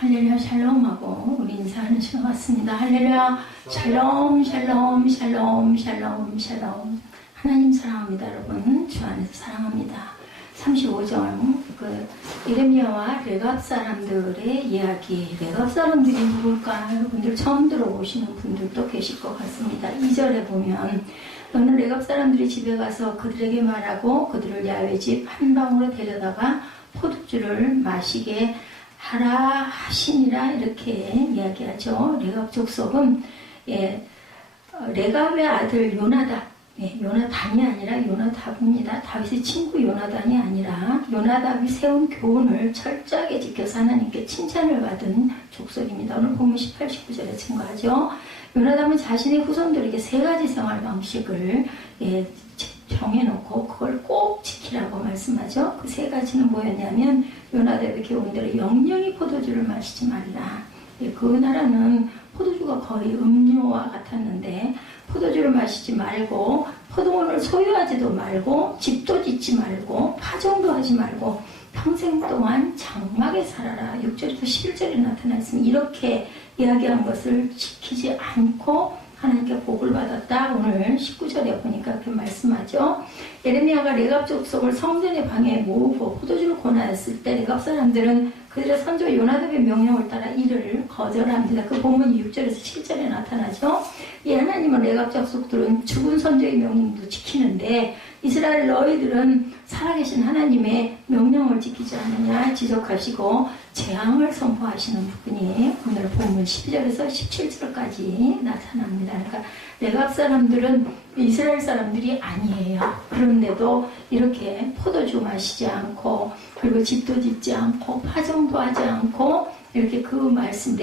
할렐루야 샬롬하고 우리 인사하는 시간 같습니다. 할렐루야 샬롬 샬롬 샬롬 샬롬 샬롬. 하나님 사랑합니다. 여러분 주 안에서 사랑합니다. 35절 예레미야와 레갑 사람들의 이야기. 레갑 사람들이 누굴까? 여러분들 처음 들어보시는 분들도 계실 것 같습니다. 2절에 보면 너는 레갑 사람들이 집에 가서 그들에게 말하고 그들을 야훼 집 한 방으로 데려다가 포도주를 마시게 하라 하시니라, 이렇게 이야기하죠. 레갑 족속은 레갑의 아들 요나답, 요나단이 아니라 요나답입니다. 다윗의 친구 요나단이 아니라 요나답이 세운 교훈을 철저하게 지켜서 하나님께 칭찬을 받은 족속입니다. 오늘 본문 18, 19절에 증거하죠. 요나답은 자신의 후손들에게 3가지 생활 방식을 정해놓고 그걸 꼭 지키라고 말씀하죠. 그 3가지는 뭐였냐면 요나답의 교훈대로 영영이 포도주를 마시지 말라. 그 나라는 포도주가 거의 음료와 같았는데 포도주를 마시지 말고 포도원을 소유하지도 말고 집도 짓지 말고 파종도 하지 말고 평생 동안 장막에 살아라. 6절부터 11절에 나타나 있습니다. 이렇게 이야기한 것을 지키지 않고 하나님께 복을 받았다. 오늘 19절에 보니까 그렇게 말씀하죠. 예레미야가 레갑 족속을 성전의 방에 모으고 포도주를 권하였을 때 레갑 사람들은 그들의 선조 요나답의 명령을 따라 이를 거절합니다. 그 본문이 6절에서 7절에 나타나죠. 이 하나님은 레갑 족속들은 죽은 선조의 명령도 지키는데 이스라엘 너희들은 살아계신 하나님의 명령을 지키지 않느냐 지적하시고 재앙을 선포하시는 부분이 오늘 본문 12절에서 17절까지 나타납니다. 그러니까 레갑 사람들은 이스라엘 사람들이 아니에요. 그런데도 이렇게 포도주 마시지 않고 그리고 집도 짓지 않고 파종도 하지 않고 이렇게 그 말씀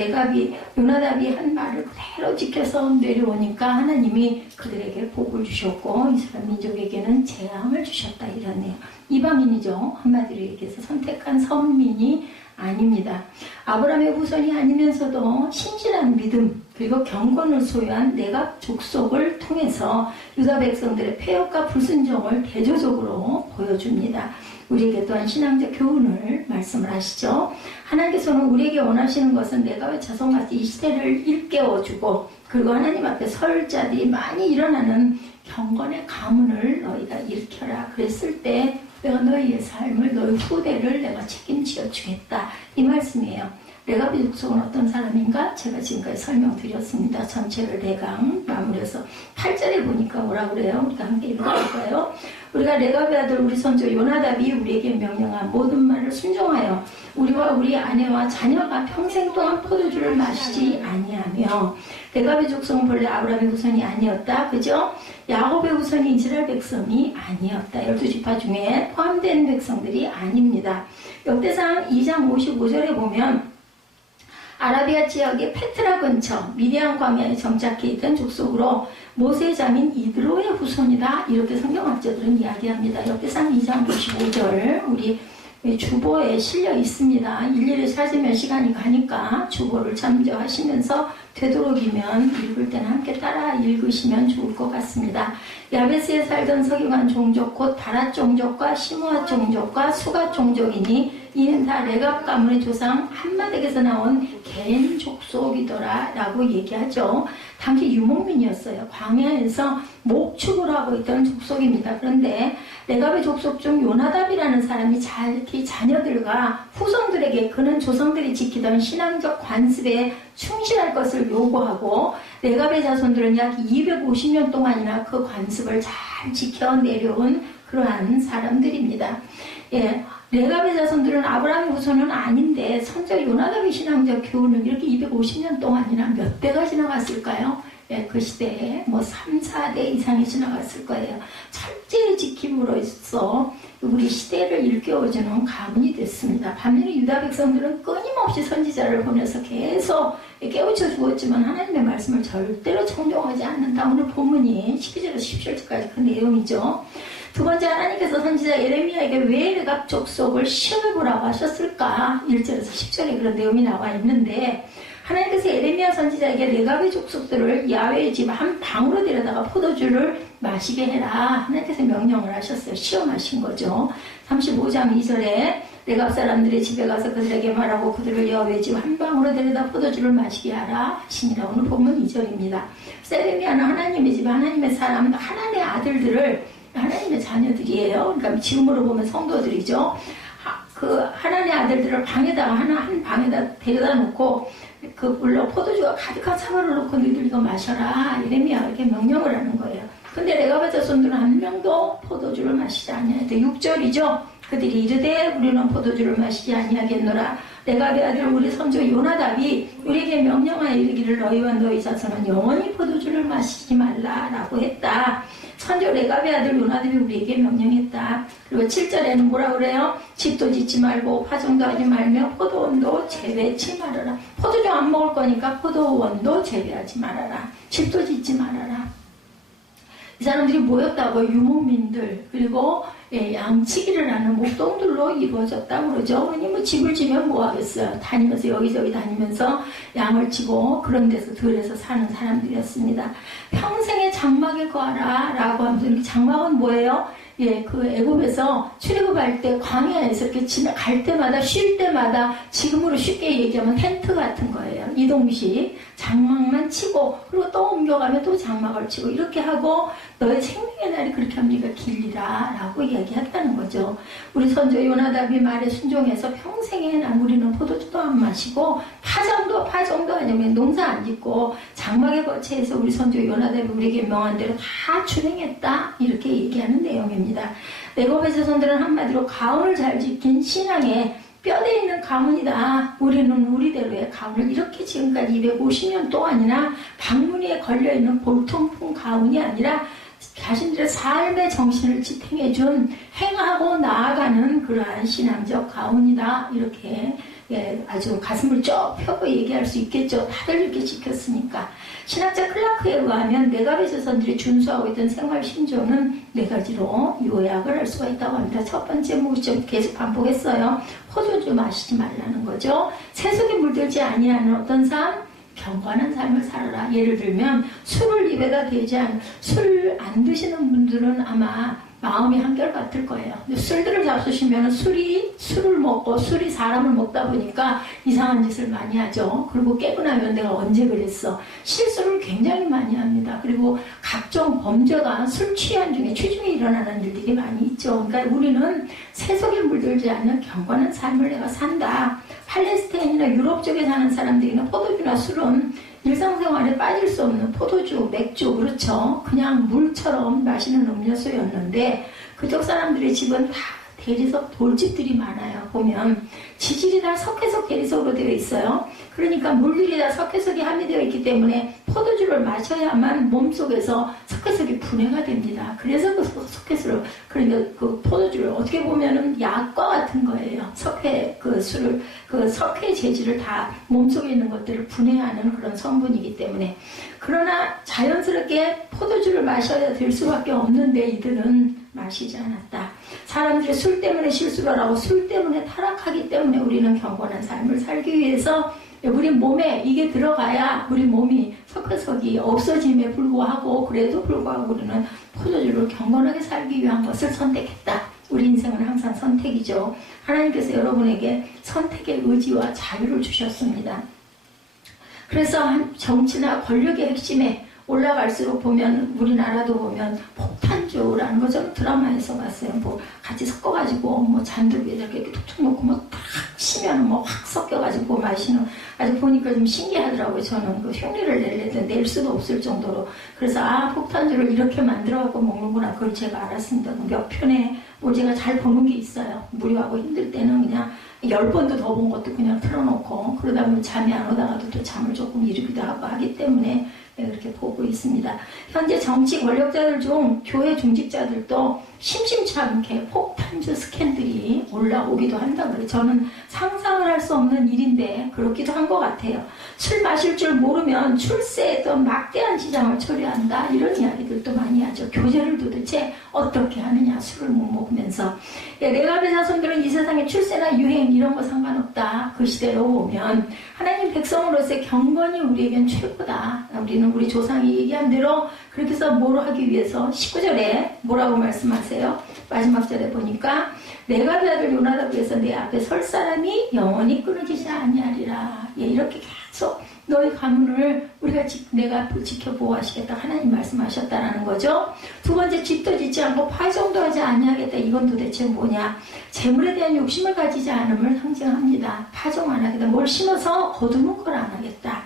요나답이 한 말을 그대로 지켜서 내려오니까 하나님이 그들에게 복을 주셨고 이스라엘 민족에게는 재앙을 주셨다, 이러네요. 이방인이죠. 한마디로 얘기해서 선택한 선민이 아닙니다. 아브라함의 후손이 아니면서도 신실한 믿음 그리고 경건을 소유한 레갑 족속을 통해서 유다 백성들의 폐역과 불순종을 대조적으로 보여줍니다. 우리에게 또한 신앙적 교훈을 말씀을 하시죠. 하나님께서는 우리에게 원하시는 것은 레갑의 자손같이 이 시대를 일깨워주고 그리고 하나님 앞에 설 자들이 많이 일어나는 경건의 가문을 너희가 일으켜라. 그랬을 때 내가 너희의 삶을, 너희 후대를 내가 책임지어 주겠다, 이 말씀이에요. 레갑의 족속은 어떤 사람인가? 제가 지금까지 설명드렸습니다. 전체를 대강 마무리해서 8절에 보니까 뭐라 그래요? 우리가 함께 읽어볼까요? 우리가 레갑의 아들 우리 선조 요나답이 우리에게 명령한 모든 말을 순종하여 우리와 우리 아내와 자녀가 평생 동안 포도주를 마시지 아니하며. 레갑의 족속은 본래 아브라함의 후손이 아니었다, 그죠? 야곱의 후손이 이스라엘 백성이 아니었다. 12지파 중에 포함된 백성들이 아닙니다. 역대상 2장 55절에 보면 아라비아 지역의 페트라 근처 미디안 광야에 정착해 있던 족속으로 모세의 자민 이드로의 후손이다, 이렇게 성경학자들은 이야기합니다. 역대상 2장 55절 우리 주보에 실려 있습니다. 일일이 찾으면 시간이 가니까 주보를 참조하시면서 되도록이면 읽을 때는 함께 따라 읽으시면 좋을 것 같습니다. 야베스에 살던 서기관 종족 곧 다랏 종족과 시므앗 종족과 수갓 종족이니 이는 다 레갑 가문의 조상 한마덱에서 나온 겐 족속이더라 라고 얘기하죠. 당시 유목민이었어요. 광야에서 목축을 하고 있던 족속입니다. 그런데 레갑의 족속 중 요나답이라는 사람이 자기 자녀들과 후손들에게 그는 조상들이 지키던 신앙적 관습에 충실할 것을 요구하고 레갑의 자손들은 약 250년 동안이나 그 관습을 잘 지켜 내려온 그러한 사람들입니다. 레갑의 자손들은 아브라함의 후손은 아닌데 선조 요나답의 신앙적 교훈은 이렇게 250년 동안이나 몇 대가 지나갔을까요? 그 시대에 3, 4대 이상이 지나갔을 거예요. 철저히 지킴으로써 우리 시대를 일깨워주는 가문이 됐습니다. 반면에 유다 백성들은 끊임없이 선지자를 보내서 계속 깨우쳐 주었지만 하나님의 말씀을 절대로 청종하지 않는다. 오늘 본문이 12절에서 17절까지 그 내용이죠. 두 번째, 하나님께서 선지자 예레미야에게 왜 레갑 족속을 시험해보라고 하셨을까? 1절에서 10절에 그런 내용이 나와 있는데 하나님께서 예레미야 선지자에게 레갑의 족속들을 야훼의 집 한 방으로 데려다가 포도주를 마시게 해라. 하나님께서 명령을 하셨어요. 시험하신 거죠. 35장 2절에 내가 사람들의 집에 가서 그들에게 말하고 그들을 여호와의 집 한 방으로 데려다 포도주를 마시게 하라 하시니라. 오늘 본문 2절입니다. 세레미야는 하나님의 집, 하나님의 사람, 하나님의 아들들을 하나님의 자녀들이에요. 그러니까 지금으로 보면 성도들이죠. 그 하나님의 아들들을 방에다가 한 방에다 데려다 놓고 그 물로 포도주가 가득한 사발을 놓고 너희들 이거 마셔라. 이래미야 이렇게 명령을 하는 거예요. 근데 레가베 자손들은 한 명도 포도주를 마시지 아니하되 6절이죠. 그들이 이르되 우리는 포도주를 마시지 아니하겠노라. 레가베 아들 우리 선조 요나답이 우리에게 명령하여 이르기를 너희와 너희 자손은 영원히 포도주를 마시지 말라라고 했다. 선조 레가베 아들 요나답이 우리에게 명령했다. 그리고 7절에는 뭐라 그래요? 집도 짓지 말고 파종도 하지 말며 포도원도 재배치 말아라. 포도주 안 먹을 거니까 포도원도 재배하지 말아라. 집도 짓지 말아라. 이 사람들이 모였다고 유목민들 그리고 양치기를 하는 목동들로 이루어졌다고 그러죠. 그러니 뭐 집을 지면 뭐 하겠어요. 다니면서 여기저기 다니면서 양을 치고 그런 데서 들에서 사는 사람들이었습니다. 평생에 장막에 거하라 라고 하면서 장막은 뭐예요? 그 애굽에서 출애굽할 때 광야에서 이렇게 갈 때마다 쉴 때마다 지금으로 쉽게 얘기하면 텐트 같은 거예요. 이동식 장막만 치고 그리고 또 옮겨가면 또 장막을 치고 이렇게 하고 너의 생명의 날이 그렇게 합니까 길리라 라고 이야기했다는 거죠. 우리 선조 요나답이 말에 순종해서 평생에 우리는 포도주도 안 마시고 파종도 아니면 농사 안 짓고 장막에 거처해서 우리 선조 요나답이 우리에게 명한 대로 다 준행했다 이렇게 얘기하는 내용입니다. 레가베 자손들은 한마디로 가문을 잘 지킨 신앙의 뼈대 있는 가문이다. 우리는 우리대로의 가문을 이렇게 지금까지 250년 동안이나 방문위에 걸려있는 볼통풍 가문이 아니라 자신들의 삶의 정신을 지탱해준 행하고 나아가는 그러한 신앙적 가문이다. 이렇게 아주 가슴을 쭉 펴고 얘기할 수 있겠죠. 다들 이렇게 지켰으니까. 신학자 클라크에 의하면 레가베 자손들이 준수하고 있던 생활 신조는 4가지로 요약을 할 수가 있다고 합니다. 첫 번째 좀 계속 반복했어요. 포도주 마시지 말라는 거죠. 세속에 물들지 아니하는 어떤 삶? 경건한 삶을 살아라. 예를 들면 술을 입에다 대지 않은 술 안 드시는 분들은 아마 마음이 한결같을 거예요. 근데 술들을 잡수시면 술을 먹고 술이 사람을 먹다 보니까 이상한 짓을 많이 하죠. 그리고 깨고 나면 내가 언제 그랬어. 실수를 굉장히 많이 합니다. 그리고 각종 범죄가 술 취한 중에 취중에 일어나는 일들이 많이 있죠. 그러니까 우리는 세속에 물들지 않는 경건한 삶을 내가 산다. 팔레스타인이나 유럽 쪽에 사는 사람들이나 포도주나 술은 일상생활에 빠질 수 없는 포도주, 맥주, 그렇죠. 그냥 물처럼 마시는 음료수였는데 그쪽 사람들의 집은 다 대리석 돌집들이 많아요. 보면 지질이 다 석회석 대리석으로 되어 있어요. 그러니까 물들이 다 석회석이 함유되어 있기 때문에 포도주를 마셔야만 몸속에서 석회석이 분해가 됩니다. 그래서 그 석회수를 그러니까 그 포도주를 어떻게 보면은 약과 같은 거예요. 석회 재질을 다 몸속에 있는 것들을 분해하는 그런 성분이기 때문에. 그러나 자연스럽게 포도주를 마셔야 될 수밖에 없는데 이들은 마시지 않았다. 사람들이 술 때문에 실수를 하고 술 때문에 타락하기 때문에 우리는 경건한 삶을 살기 위해서 우리 몸에 이게 들어가야 우리 몸이 석회석이 없어짐에 불구하고 그래도 불구하고 우리는 포도주를 경건하게 살기 위한 것을 선택했다. 우리 인생은 항상 선택이죠. 하나님께서 여러분에게 선택의 의지와 자유를 주셨습니다. 그래서 정치나 권력의 핵심에 올라갈수록 보면 우리나라도 보면 폭탄주라는 거 좀 드라마에서 봤어요. 뭐 같이 섞어가지고 뭐 잔들 위에 이렇게 툭툭 놓고 뭐 탁 치면 뭐 확 섞여가지고 마시는 아주 보니까 좀 신기하더라고요. 저는 그 흉내를 낼 수도 없을 정도로. 그래서 폭탄주를 이렇게 만들어갖고 먹는구나. 그걸 제가 알았습니다. 몇 편에 뭐 제가 잘 보는 게 있어요. 무료하고 힘들 때는 그냥 10번도 더 본 것도 그냥 틀어놓고 그러다 보면 잠이 안 오다가도 또 잠을 조금 이루기도 하고 하기 때문에 이렇게 보고 있습니다. 현재 정치 권력자들 중 교회 중직자들도 심심치 않게 폭탄주 스캔들이 올라오기도 한다고 그래요. 저는 상상을 할 수 없는 일인데 그렇기도 한 것 같아요. 술 마실 줄 모르면 출세에 또 막대한 지장을 초래한다. 이런 이야기들도 많이 하죠. 교제를 도대체 어떻게 하느냐. 술을 못 먹으면서. 레가베 자손들은 이 세상에 출세나 유행 이런 거 상관없다. 그 시대로 보면 하나님 백성으로서의 경건이 우리에겐 최고다. 우리는 자기는 우리 조상이 얘기한 대로 그렇게 해서 뭘 하기 위해서 19절에 뭐라고 말씀하세요? 마지막 절에 보니까 내가 그 아들 요나답에서 내 앞에 설 사람이 영원히 끊어지지 아니하리라. 예, 이렇게 계속 너희 가문을 내가 지켜보호하시겠다 하나님 말씀하셨다라는 거죠. 두 번째, 집도 짓지 않고 파종도 하지 아니하겠다. 이건 도대체 뭐냐? 재물에 대한 욕심을 가지지 않음을 상징합니다. 파종 안 하겠다. 뭘 심어서 거두는 걸 안 하겠다.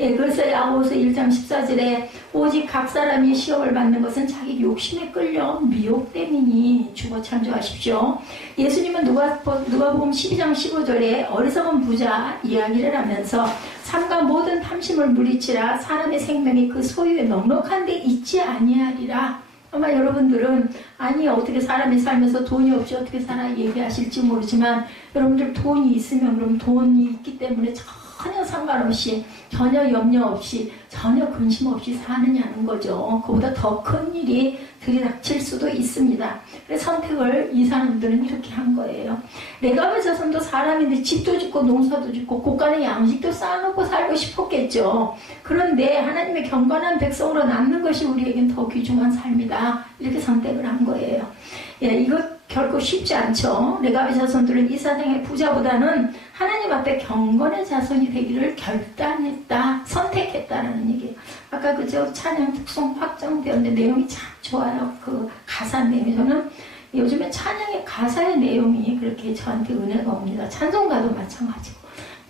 예, 그래서 야고보서 1장 14절에 오직 각 사람이 시험을 받는 것은 자기 욕심에 끌려 미혹됨이니 주고 참조하십시오. 예수님은 누가복음 12장 15절에 어리석은 부자 이야기를 하면서 삼가 모든 탐심을 물리치라 사람의 생명이 그 소유에 넉넉한 데 있지 아니하리라. 아마 여러분들은 아니 어떻게 사람이 살면서 돈이 없이 어떻게 살아 얘기하실지 모르지만 여러분들 돈이 있으면 그럼 돈이 있기 때문에 전혀 상관없이 전혀 염려 없이 전혀 근심 없이 사느냐는 거죠. 그보다 더 큰 일이 들이닥칠 수도 있습니다. 그래서 선택을 이 사람들은 이렇게 한 거예요. 레가베 자손도 사람인데 집도 짓고 농사도 짓고 곳간에 양식도 쌓아놓고 살고 싶었겠죠. 그런데 하나님의 경건한 백성으로 남는 것이 우리에겐 더 귀중한 삶이다. 이렇게 선택을 한 거예요. 예, 이거 결코 쉽지 않죠. 레가베 자손들은 이 세상의 부자보다는 하나님 앞에 경건의 자손이 되기를 결단했다, 선택했다라는 얘기예요. 아까 그저 찬양 특송 확정되었는데 내용이 참 좋아요. 그 가사 내용이 저는 요즘에 찬양의 가사의 내용이 그렇게 저한테 은혜가 옵니다. 찬송가도 마찬가지고.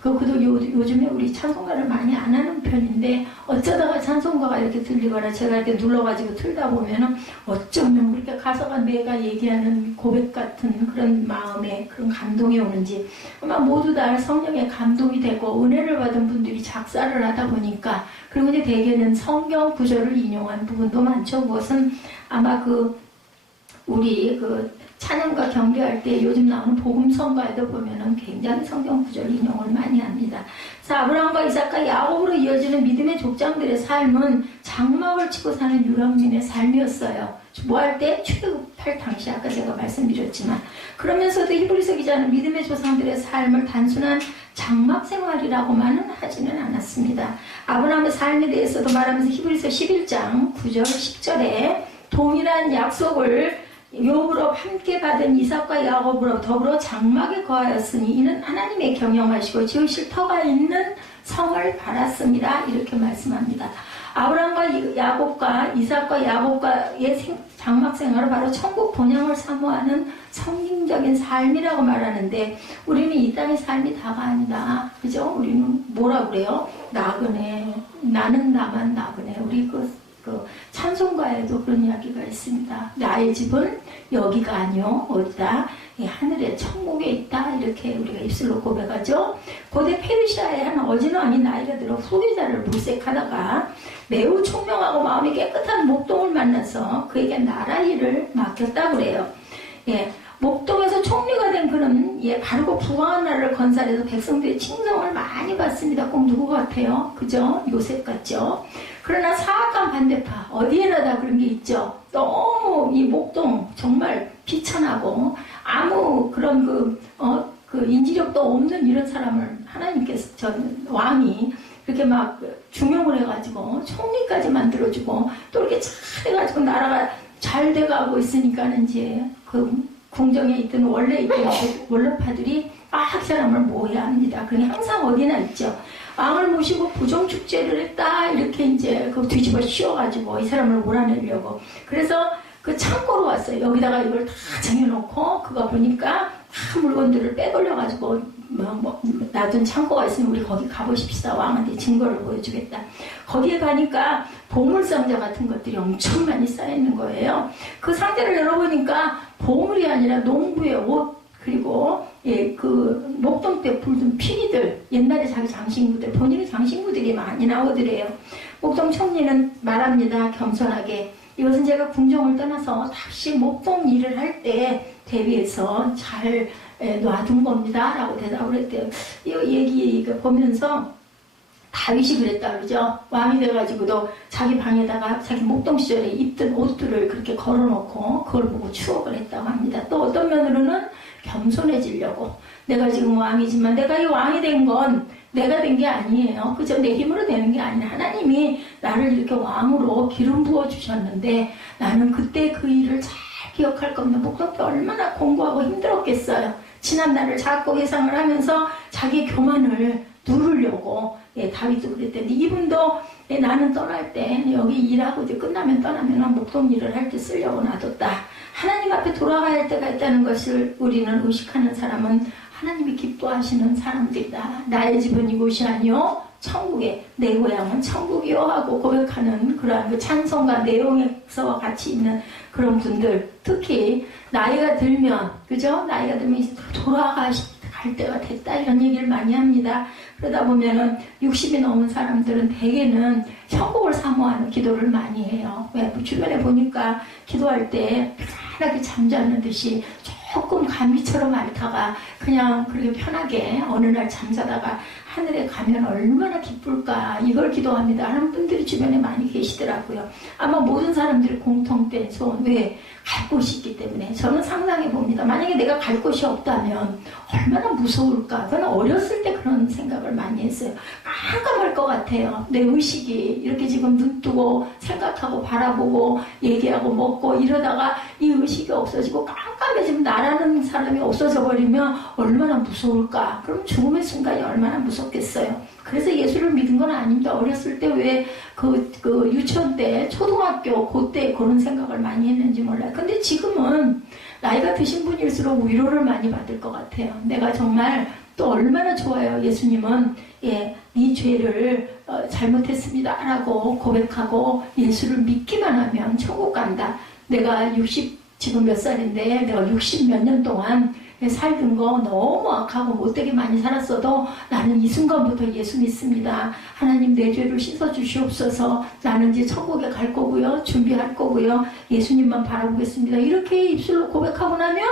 그도 요즘에 우리 찬송가를 많이 안 하는 편인데 어쩌다가 찬송가가 이렇게 들리거나 제가 이렇게 눌러가지고 틀다 보면은 어쩌면 그렇게 가사가 내가 얘기하는 고백 같은 그런 마음에 그런 감동이 오는지 아마 모두 다 성령의 감동이 되고 은혜를 받은 분들이 작사를 하다 보니까 그리고 이제 대개는 성경 구절을 인용한 부분도 많죠. 그것은 아마 우리 찬양과 경배할 때 요즘 나오는 복음성가에도 보면은 굉장히 성경 구절 인용을 많이 합니다. 자, 아브라함과 이삭과 야곱으로 이어지는 믿음의 족장들의 삶은 장막을 치고 사는 유랑민의 삶이었어요. 뭐 할 때? 출애굽할 당시 아까 제가 말씀드렸지만 그러면서도 히브리서 기자는 믿음의 조상들의 삶을 단순한 장막 생활이라고만은 하지는 않았습니다. 아브라함의 삶에 대해서도 말하면서 히브리서 11장 9절 10절에 동일한 약속을 욥으로 함께 받은 이삭과 야곱으로 더불어 장막에 거하였으니 이는 하나님의 경영하시고 지으실 터가 있는 성을 바랐습니다. 이렇게 말씀합니다. 아브라함과 야곱과 이삭과 야곱과의 장막 생활은 바로 천국 본향을 사모하는 성경적인 삶이라고 말하는데 우리는 이 땅의 삶이 다가 아니다. 그죠? 우리는 뭐라 그래요? 나그네. 나는 나만 나그네. 우리 찬송가에도 그런 이야기가 있습니다. 나의 집은 여기가 아니요 어디다? 하늘의 천국에 있다. 이렇게 우리가 입술로 고백하죠. 고대 페르시아의 한 어진왕이 나이가 들어 후계자를 물색하다가 매우 총명하고 마음이 깨끗한 목동을 만나서 그에게 나라 일을 맡겼다고 그래요. 예, 목동에서 총리가 된 그는 바르고 부강한 나라를 건설해서 백성들의 칭송을 많이 받습니다. 꼭 누구 같아요? 그죠? 요셉 같죠? 그러나 사악한 반대파 어디에나 다 그런 게 있죠. 너무 이 목동 정말 비천하고 아무 그런 인지력도 없는 이런 사람을 하나님께서 왕이 이렇게 막 중용을 해가지고 총리까지 만들어주고 또 이렇게 잘 돼가지고 나라가 잘 돼가고 있으니까는 이제 궁정에 있던 원래 있던 원로파들이 그 사람을 모아야 합니다. 그러니 항상 어디나 있죠. 왕을 모시고 부정축제를 했다 이렇게 이제 뒤집어 씌워가지고 이 사람을 몰아내려고. 그래서 그 창고로 왔어요. 여기다가 이걸 다 쟁여놓고 그거 보니까 다 물건들을 빼돌려가지고 놔둔 창고가 있으면 우리 거기 가보십시다. 왕한테 증거를 보여주겠다. 거기에 가니까 보물상자 같은 것들이 엄청 많이 쌓여있는 거예요. 그 상자를 열어보니까 보물이 아니라 농부의 옷 그리고 목동 때 불던 피리들 옛날에 자기 장신구들 본인의 장신구들이 많이 나오더래요. 목동 총리는 말합니다. 겸손하게 이것은 제가 궁정을 떠나서 다시 목동 일을 할 때 대비해서 잘 놔둔 겁니다. 라고 대답을 했대요. 이 얘기 보면서 다윗이 그랬다 그러죠. 왕이 돼가지고도 자기 방에다가 자기 목동 시절에 입던 옷들을 그렇게 걸어놓고 그걸 보고 추억을 했다고 합니다. 또 어떤 면으로는 겸손해지려고. 내가 지금 왕이지만 내가 이 왕이 된 건 내가 된 게 아니에요. 그저 내 힘으로 되는 게 아니라 하나님이 나를 이렇게 왕으로 기름 부어 주셨는데 나는 그때 그 일을 잘 기억할 겁니다. 목동 때 얼마나 공부하고 힘들었겠어요. 지난 날을 자꾸 회상을 하면서 자기 교만을 누르려고. 다윗도 그랬더니 이분도 나는 떠날 때 여기 일하고 이제 끝나면 떠나면 목동 일을 할 때 쓰려고 놔뒀다. 하나님 앞에 돌아가야 할 때가 있다는 것을 우리는 의식하는 사람은 하나님이 기뻐하시는 사람들이다. 나의 집은 이곳이 아니요 천국에, 내 고향은 천국이요 하고 고백하는 그러한 그 찬송과 내용에서 같이 있는 그런 분들, 특히 나이가 들면, 그죠? 나이가 들면 이제 갈 때가 됐다 이런 얘기를 많이 합니다. 그러다 보면은 60이 넘은 사람들은 대개는 천국을 사모하는 기도를 많이 해요. 왜? 주변에 보니까 기도할 때 편하게 잠자는 듯이 조금 감기처럼 앓다가 그냥 그렇게 편하게 어느 날 잠자다가 하늘에 가면 얼마나 기쁠까 이걸 기도합니다 하는 분들이 주변에 많이 계시더라고요. 아마 모든 사람들이 공통된 소원. 왜? 갈 곳이 있기 때문에. 저는 상상해 봅니다. 만약에 내가 갈 곳이 없다면 얼마나 무서울까. 저는 어렸을 때 그런 생각을 많이 했어요. 깜깜할 것 같아요. 내 의식이 이렇게 지금 눈 뜨고 생각하고 바라보고 얘기하고 먹고 이러다가 이 의식이 없어지고 깜깜해지면 나라는 사람이 없어져 버리면 얼마나 무서울까. 그럼 죽음의 순간이 얼마나 무섭겠어요. 그래서 예수를 믿은 건 아닙니다. 어렸을 때 왜 그 유치원 때, 초등학교 그때 그런 생각을 많이 했는지 몰라요. 근데 지금은 나이가 드신 분일수록 위로를 많이 받을 것 같아요. 내가 정말 또 얼마나 좋아요. 예수님은 네 죄를 잘못했습니다 라고 고백하고 예수를 믿기만 하면 천국 간다. 내가 지금 몇 살인데 내가 60 몇 년 동안 살던 거 너무 악하고 못되게 많이 살았어도 나는 이 순간부터 예수 믿습니다. 하나님 내 죄를 씻어주시옵소서. 나는 이제 천국에 갈 거고요. 준비할 거고요. 예수님만 바라보겠습니다. 이렇게 입술로 고백하고 나면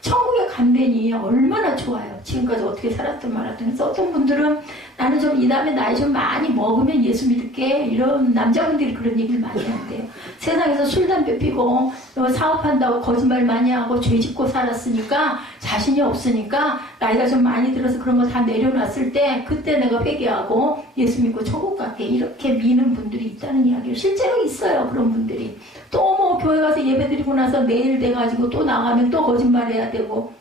천국에 간다니 얼마나 좋아요. 지금까지 어떻게 살았든 말았든. 그래서 어떤 분들은 나는 좀 이 다음에 나이 좀 많이 먹으면 예수 믿을게. 이런 남자분들이 그런 얘기를 많이 한대요. 세상에서 술, 담배 피고 사업한다고 거짓말 많이 하고 죄 짓고 살았으니까 자신이 없으니까 나이가 좀 많이 들어서 그런 거 다 내려놨을 때 그때 내가 회개하고 예수 믿고 천국 갈게. 이렇게 미는 분들이 있다는 이야기를 실제로 있어요. 그런 분들이. 또 뭐 교회 가서 예배 드리고 나서 내일 돼가지고 또 나가면 또 거짓말 해야 되고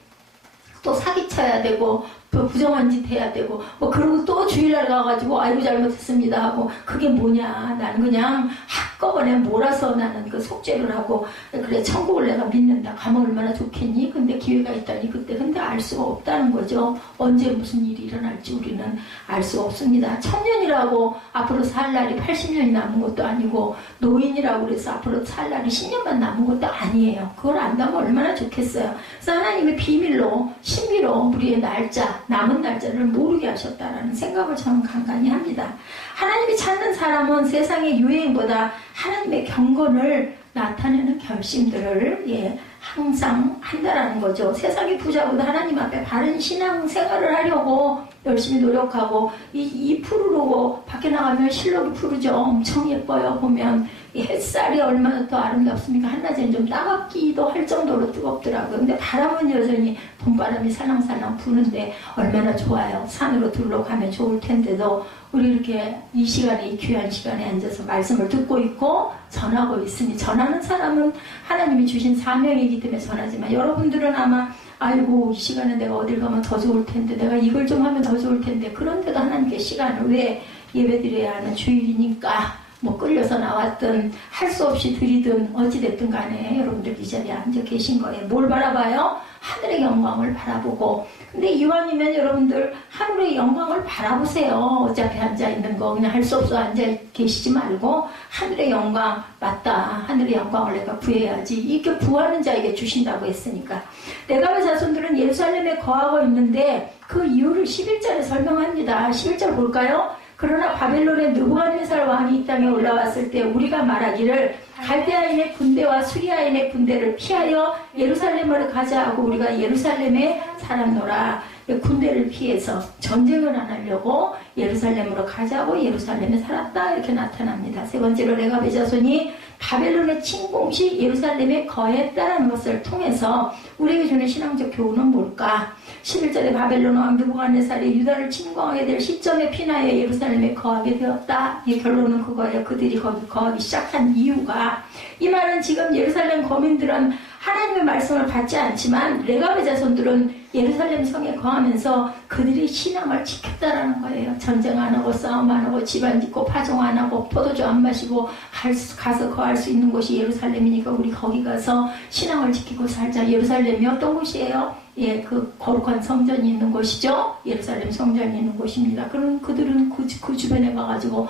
또 사기쳐야 되고 또 부정한 짓 해야 되고 뭐 그러고 또 주일날 가가지고 아이고 잘못했습니다 하고 그게 뭐냐. 나는 그냥 한꺼번에 몰아서 나는 그 속죄를 하고 그래 천국을 내가 믿는다. 가면 얼마나 좋겠니? 근데 기회가 있다니 그때 근데 알 수가 없다는 거죠. 언제 무슨 일이 일어날지 우리는 알 수가 없습니다. 천년이라고 앞으로 살 날이 80년이 남은 것도 아니고 노인이라고 그래서 앞으로 살 날이 10년만 남은 것도 아니에요. 그걸 안다면 얼마나 좋겠어요. 그래서 하나님의 비밀로 신비로 우리의 날짜 남은 날짜를 모르게 하셨다라는 생각을 저는 간간히 합니다. 하나님이 찾는 사람은 세상의 유행보다 하나님의 경건을 나타내는 결심들을 항상 한다라는 거죠. 세상의 부자보다 하나님 앞에 바른 신앙 생활을 하려고 열심히 노력하고 이 푸르르고 밖에 나가면 실록이 푸르죠. 엄청 예뻐요. 보면 이 햇살이 얼마나 더 아름답습니까? 한낮에는 좀 따갑기도 할 정도로 뜨겁더라고요. 근데 바람은 여전히 봄바람이 살랑살랑 부는데 얼마나 좋아요. 산으로 둘러가면 좋을 텐데도 우리 이렇게 이 시간에 이 귀한 시간에 앉아서 말씀을 듣고 있고 전하고 있으니 전하는 사람은 하나님이 주신 사명이기 때문에 전하지만 여러분들은 아마 아이고 이 시간에 내가 어딜 가면 더 좋을 텐데 내가 이걸 좀 하면 더 좋을 텐데 그런데도 하나님께 시간을 왜 예배드려야 하는 주일이니까 뭐 끌려서 나왔든 할 수 없이 드리든 어찌됐든 간에 여러분들 이 자리에 앉아 계신 거예요. 뭘 바라봐요? 하늘의 영광을 바라보고. 근데 이왕이면 여러분들 하늘의 영광을 바라보세요. 어차피 앉아있는 거 그냥 할 수 없어 앉아 계시지 말고 하늘의 영광 맞다. 하늘의 영광을 내가 구해야지. 이렇게 구하는 자에게 주신다고 했으니까. 레가의 자손들은 예루살렘에 거하고 있는데 그 이유를 11절에 설명합니다. 11절 볼까요? 그러나 바벨론의 느부갓네살 왕이 이 땅에 올라왔을 때 우리가 말하기를 갈대아인의 군대와 수리아인의 군대를 피하여 예루살렘으로 가자 하고 우리가 예루살렘에 살았노라. 군대를 피해서 전쟁을 안 하려고 예루살렘으로 가자고 예루살렘에 살았다 이렇게 나타납니다. 세 번째로 레갑의 자손이 바벨론의 침공시 예루살렘에 거했다는 것을 통해서 우리에게 주는 신앙적 교훈은 뭘까? 11절에 바벨론 왕 느부갓네살이 유다를 침공하게 될 시점에 피나여 예루살렘에 거하게 되었다. 이 결론은 그거예요. 그들이 거기 거하기 시작한 이유가, 이 말은 지금 예루살렘 거민들은 하나님의 말씀을 받지 않지만 레갑의 자손들은 예루살렘 성에 거하면서 그들이 신앙을 지켰다라는 거예요. 전쟁 안 하고 싸움 안 하고 집안 짓고 파종 안 하고 포도주 안 마시고 가서 거할 수 있는 곳이 예루살렘이니까 우리 거기 가서 신앙을 지키고 살자. 예루살렘이 어떤 곳이에요? 예, 그 거룩한 성전이 있는 곳이죠. 예루살렘 성전이 있는 곳입니다. 그럼 그들은 그 주변에 가가지고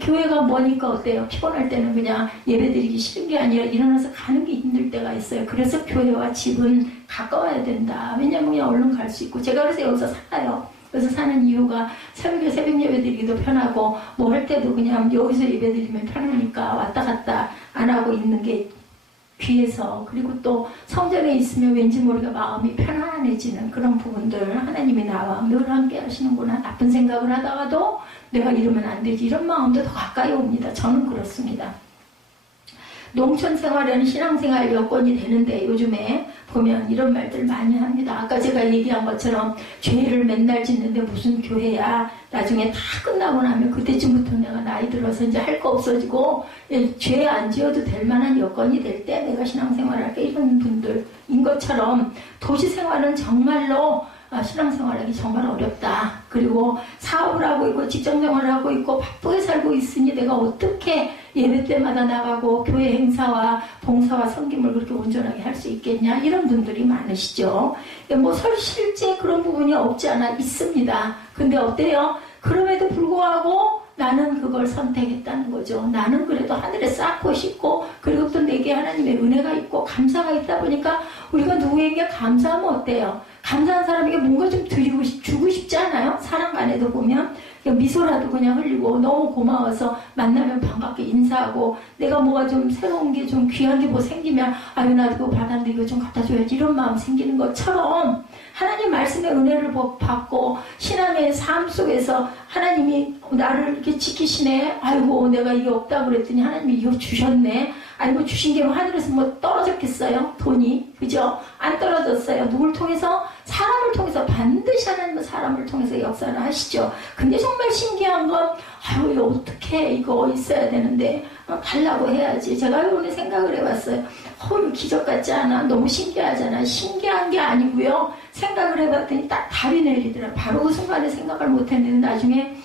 교회가 뭐니까 어때요? 피곤할 때는 그냥 예배드리기 싫은 게 아니라 일어나서 가는 게 힘들 때가 있어요. 그래서 교회와 집은 가까워야 된다. 왜냐면 그냥 얼른 갈 수 있고, 제가 그래서 여기서 살아요. 그래서 사는 이유가 새벽에 새벽 예배 드리기도 편하고 뭐 할 때도 그냥 여기서 예배 드리면 편하니까 왔다 갔다 안 하고 있는 게 귀해서, 그리고 또 성전에 있으면 왠지 모르게 마음이 편안해지는 그런 부분들, 하나님이 나와 늘 함께 하시는구나. 나쁜 생각을 하다가도 내가 이러면 안 되지, 이런 마음도 더 가까이 옵니다. 저는 그렇습니다. 농촌 생활에는 신앙생활 여건이 되는데 요즘에 보면 이런 말들 많이 합니다. 아까 제가 얘기한 것처럼 죄를 맨날 짓는데 무슨 교회야. 나중에 다 끝나고 나면 그때쯤부터 내가 나이 들어서 이제 할 거 없어지고 죄 안 지어도 될 만한 여건이 될 때 내가 신앙생활 할게, 이런 분들인 것처럼 도시 생활은 정말로 신앙생활하기 정말 어렵다. 그리고 사업을 하고 있고 직장생활을 하고 있고 바쁘게 살고 있으니 내가 어떻게 예배 때마다 나가고 교회 행사와 봉사와 섬김을 그렇게 온전하게 할 수 있겠냐, 이런 분들이 많으시죠. 뭐 실제 그런 부분이 없지 않아 있습니다. 근데 어때요? 그럼에도 불구하고 나는 그걸 선택했다는 거죠. 나는 그래도 하늘에 쌓고 싶고, 그리고 또 내게 하나님의 은혜가 있고 감사가 있다 보니까 우리가 누구에게 감사하면 어때요? 감사한 사람에게 뭔가 좀 주고 싶지 않아요? 사람 간에도 보면 미소라도 그냥 흘리고 너무 고마워서 만나면 반갑게 인사하고, 내가 뭐가 좀 새로운 게 좀 귀한 게 뭐 생기면 아유 나도 그거 받았는데 이거 좀 갖다 줘야지, 이런 마음 생기는 것처럼 하나님 말씀의 은혜를 받고 신앙의 삶 속에서 하나님이 나를 이렇게 지키시네. 아이고 내가 이게 없다고 그랬더니 하나님이 이거 주셨네. 아니고 주신 게 하늘에서 뭐 떨어졌겠어요? 돈이. 그죠? 안 떨어졌어요. 누굴 통해서? 사람을 통해서. 반드시 하나님은 사람을 통해서 역사를 하시죠. 근데 정말 신기한 건 아유 이거 어떻게 이거 있어야 되는데 달라고 해야지. 제가 오늘 생각을 해봤어요. 이거 기적 같지 않아? 너무 신기하잖아. 신기한 게 아니고요. 생각을 해봤더니 딱 답이 내리더라. 바로 그 순간에 생각을 못했는데 나중에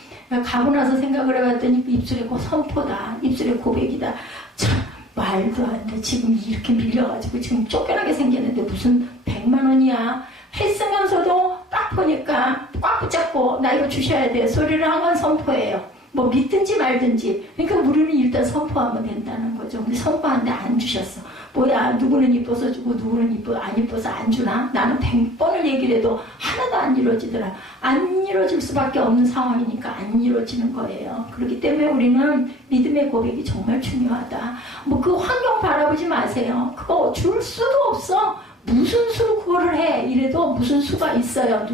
가고 나서 생각을 해봤더니 입술에 선포다. 입술에 고백이다. 참 말도 안 돼. 지금 이렇게 밀려가지고 지금 쫓겨나게 생겼는데 무슨 100만 원이야. 했으면서도 딱 보니까 꽉 붙잡고 나 이거 주셔야 돼 소리를 한 건 선포예요. 뭐 믿든지 말든지. 그러니까 우리는 일단 선포하면 된다는 거죠. 근데 선포하는데 안 주셨어. 뭐야, 누구는 이뻐서 주고 누구는 안 이뻐서 안 주나? 나는 100번을 얘기를 해도 하나도 안 이루어지더라. 안 이루어질 수밖에 없는 상황이니까 안 이루어지는 거예요. 그렇기 때문에 우리는 믿음의 고백이 정말 중요하다. 뭐 그 환경 바라보지 마세요. 그거 줄 수도 없어. 무슨 수로 그거를 해. 이래도 무슨 수가 있어요.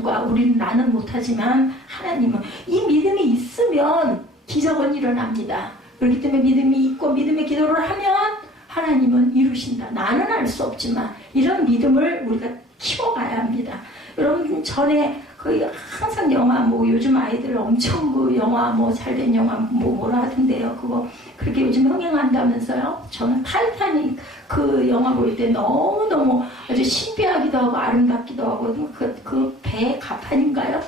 나는 못하지만 하나님은. 이 믿음이 있으면 기적은 일어납니다. 그렇기 때문에 믿음이 있고 믿음의 기도를 하면 하나님은 이루신다. 나는 알 수 없지만 이런 믿음을 우리가 키워가야 합니다. 여러분 전에 항상 영화 뭐 요즘 아이들 엄청 그 영화 뭐 잘된 영화 뭐라 하던데요. 그거 그렇게 요즘 흥행한다면서요. 저는 타이타닉 그 영화 볼 때 너무너무 아주 신비하기도 하고 아름답기도 하고 그 배 가판인가요?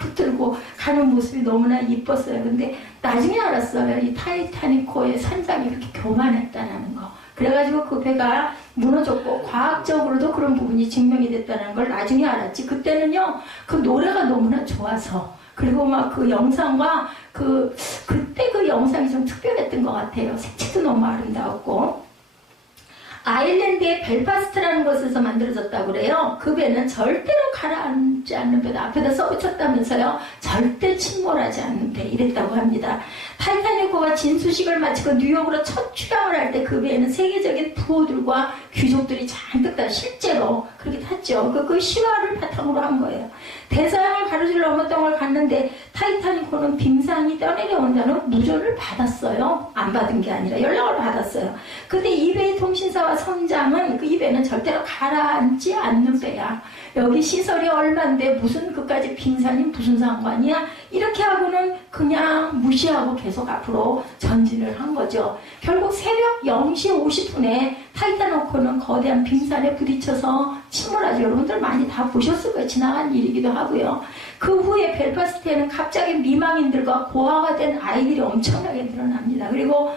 붙들고 가는 모습이 너무나 이뻤어요. 근데 나중에 알았어요. 이 타이타닉호의 선장이 그렇게 교만했다는 거. 그래가지고 그 배가 무너졌고 과학적으로도 그런 부분이 증명이 됐다는 걸 나중에 알았지. 그때는요 그 노래가 너무나 좋아서, 그리고 막 그 영상과 그때 그 영상이 좀 특별했던 것 같아요. 색채도 너무 아름다웠고. 아일랜드의 벨파스트라는 곳에서 만들어졌다고 그래요. 그 배는 절대로 가라앉지 않는 배다. 앞에다 써붙였다면서요. 절대 침몰하지 않는 배 이랬다고 합니다. 타이타닉호가 진수식을 마치고 뉴욕으로 첫 출항을 할 때 그 배에는 세계적인 부호들과 귀족들이 잔뜩 다 실제로 그렇게 탔죠. 그 실화를 바탕으로 한 거예요. 대서양을 가로질러 어느 땅을 갔는데 타이타닉호는 빙산이 떠내려온다는 무전을 받았어요. 안 받은 게 아니라 연락을 받았어요. 근데 이베이 통신사와 선장은 이 배는 절대로 가라앉지 않는 배야. 여기 시설이 얼만데 무슨 그까지 빙산이 무슨 상관이야? 이렇게 하고는 그냥 무시하고 계속 앞으로 전진을 한 거죠. 결국 새벽 0시 50분에 타이타닉호는 거대한 빙산에 부딪혀서 침몰하죠. 여러분들 많이 다 보셨을 거예요. 지나간 일이기도 하고요. 그 후에 벨파스트에는 갑자기 미망인들과 고아가 된 아이들이 엄청나게 늘어납니다. 그리고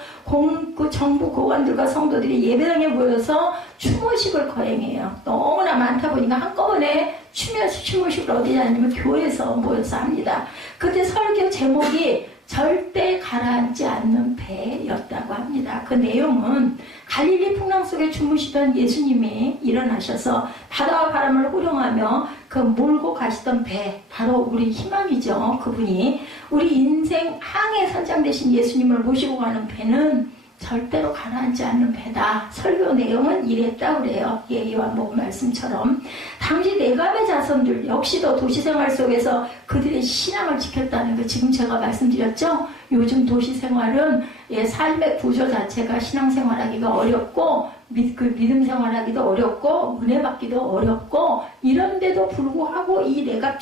정부 고관들과 성도들이 예배당에 모여서 추모식을 거행해요. 너무나 많다 보니까 한꺼번에 추모식을 어디에 하냐면 교회에서 모여서 합니다. 그때 설교 제목이 절대 가라앉지 않는 배였다고 합니다. 그 내용은 갈릴리 풍랑 속에 주무시던 예수님이 일어나셔서 바다와 바람을 호령하며 그 몰고 가시던 배, 바로 우리 희망이죠. 그분이 우리 인생 항해 선장 되신 예수님을 모시고 가는 배는 절대로 가라앉지 않는 배다. 설교 내용은 이랬다고 그래요. 요한복음 말씀처럼. 당시 네감의 자손들 역시도 도시생활 속에서 그들의 신앙을 지켰다는 거 지금 제가 말씀드렸죠. 요즘 도시생활은 삶의 구조 자체가 신앙생활하기가 어렵고 믿음 생활하기도 어렵고 은혜 받기도 어렵고 이런데도 불구하고 이 네갑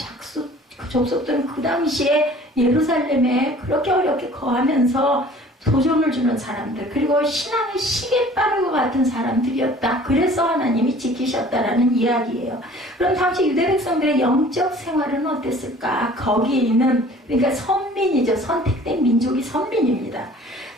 족속들은 그 당시에 예루살렘에 그렇게 어렵게 거하면서 도전을 주는 사람들, 그리고 신앙의 시계 빠른 것 같은 사람들이었다. 그래서 하나님이 지키셨다라는 이야기예요. 그럼 당시 유대 백성들의 영적 생활은 어땠을까? 거기에 있는, 그러니까 선민이죠. 선택된 민족이 선민입니다.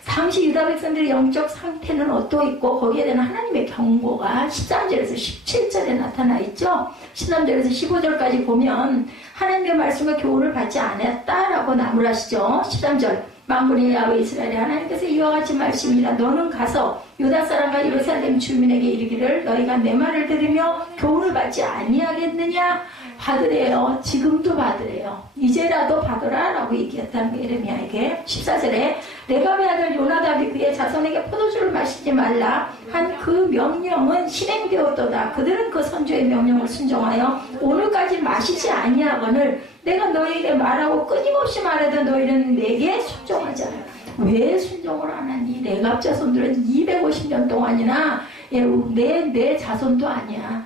당시 유다 백성들의 영적 상태는 어떠했고 거기에 대한 하나님의 경고가 13절에서 17절에 나타나 있죠. 13절에서 15절까지 보면 하나님의 말씀과 교훈을 받지 않았다라고 나무라시죠. 13절 만군의 야훼 이스라엘의 하나님께서 이와 같이 말씀이라 너는 가서 유다 사람과 예루살렘 주민에게 이르기를 너희가 내 말을 들으며 교훈을 받지 아니하겠느냐? 받으래요. 지금도 받으래요. 이제라도 받으라 라고 얘기했다는 거 예레미야에게. 14절에 레갑의 아들 요나답이 그의 자손에게 포도주를 마시지 말라 한 그 명령은 실행되었도다. 그들은 그 선조의 명령을 순종하여 오늘까지 마시지 아니하거늘 내가 너희에게 말하고 끊임없이 말해도 너희는 내게 순종하지 않아. 왜 순종을 안 하니? 레갑 자손들은 250년 동안이나 내 자손도 아니야.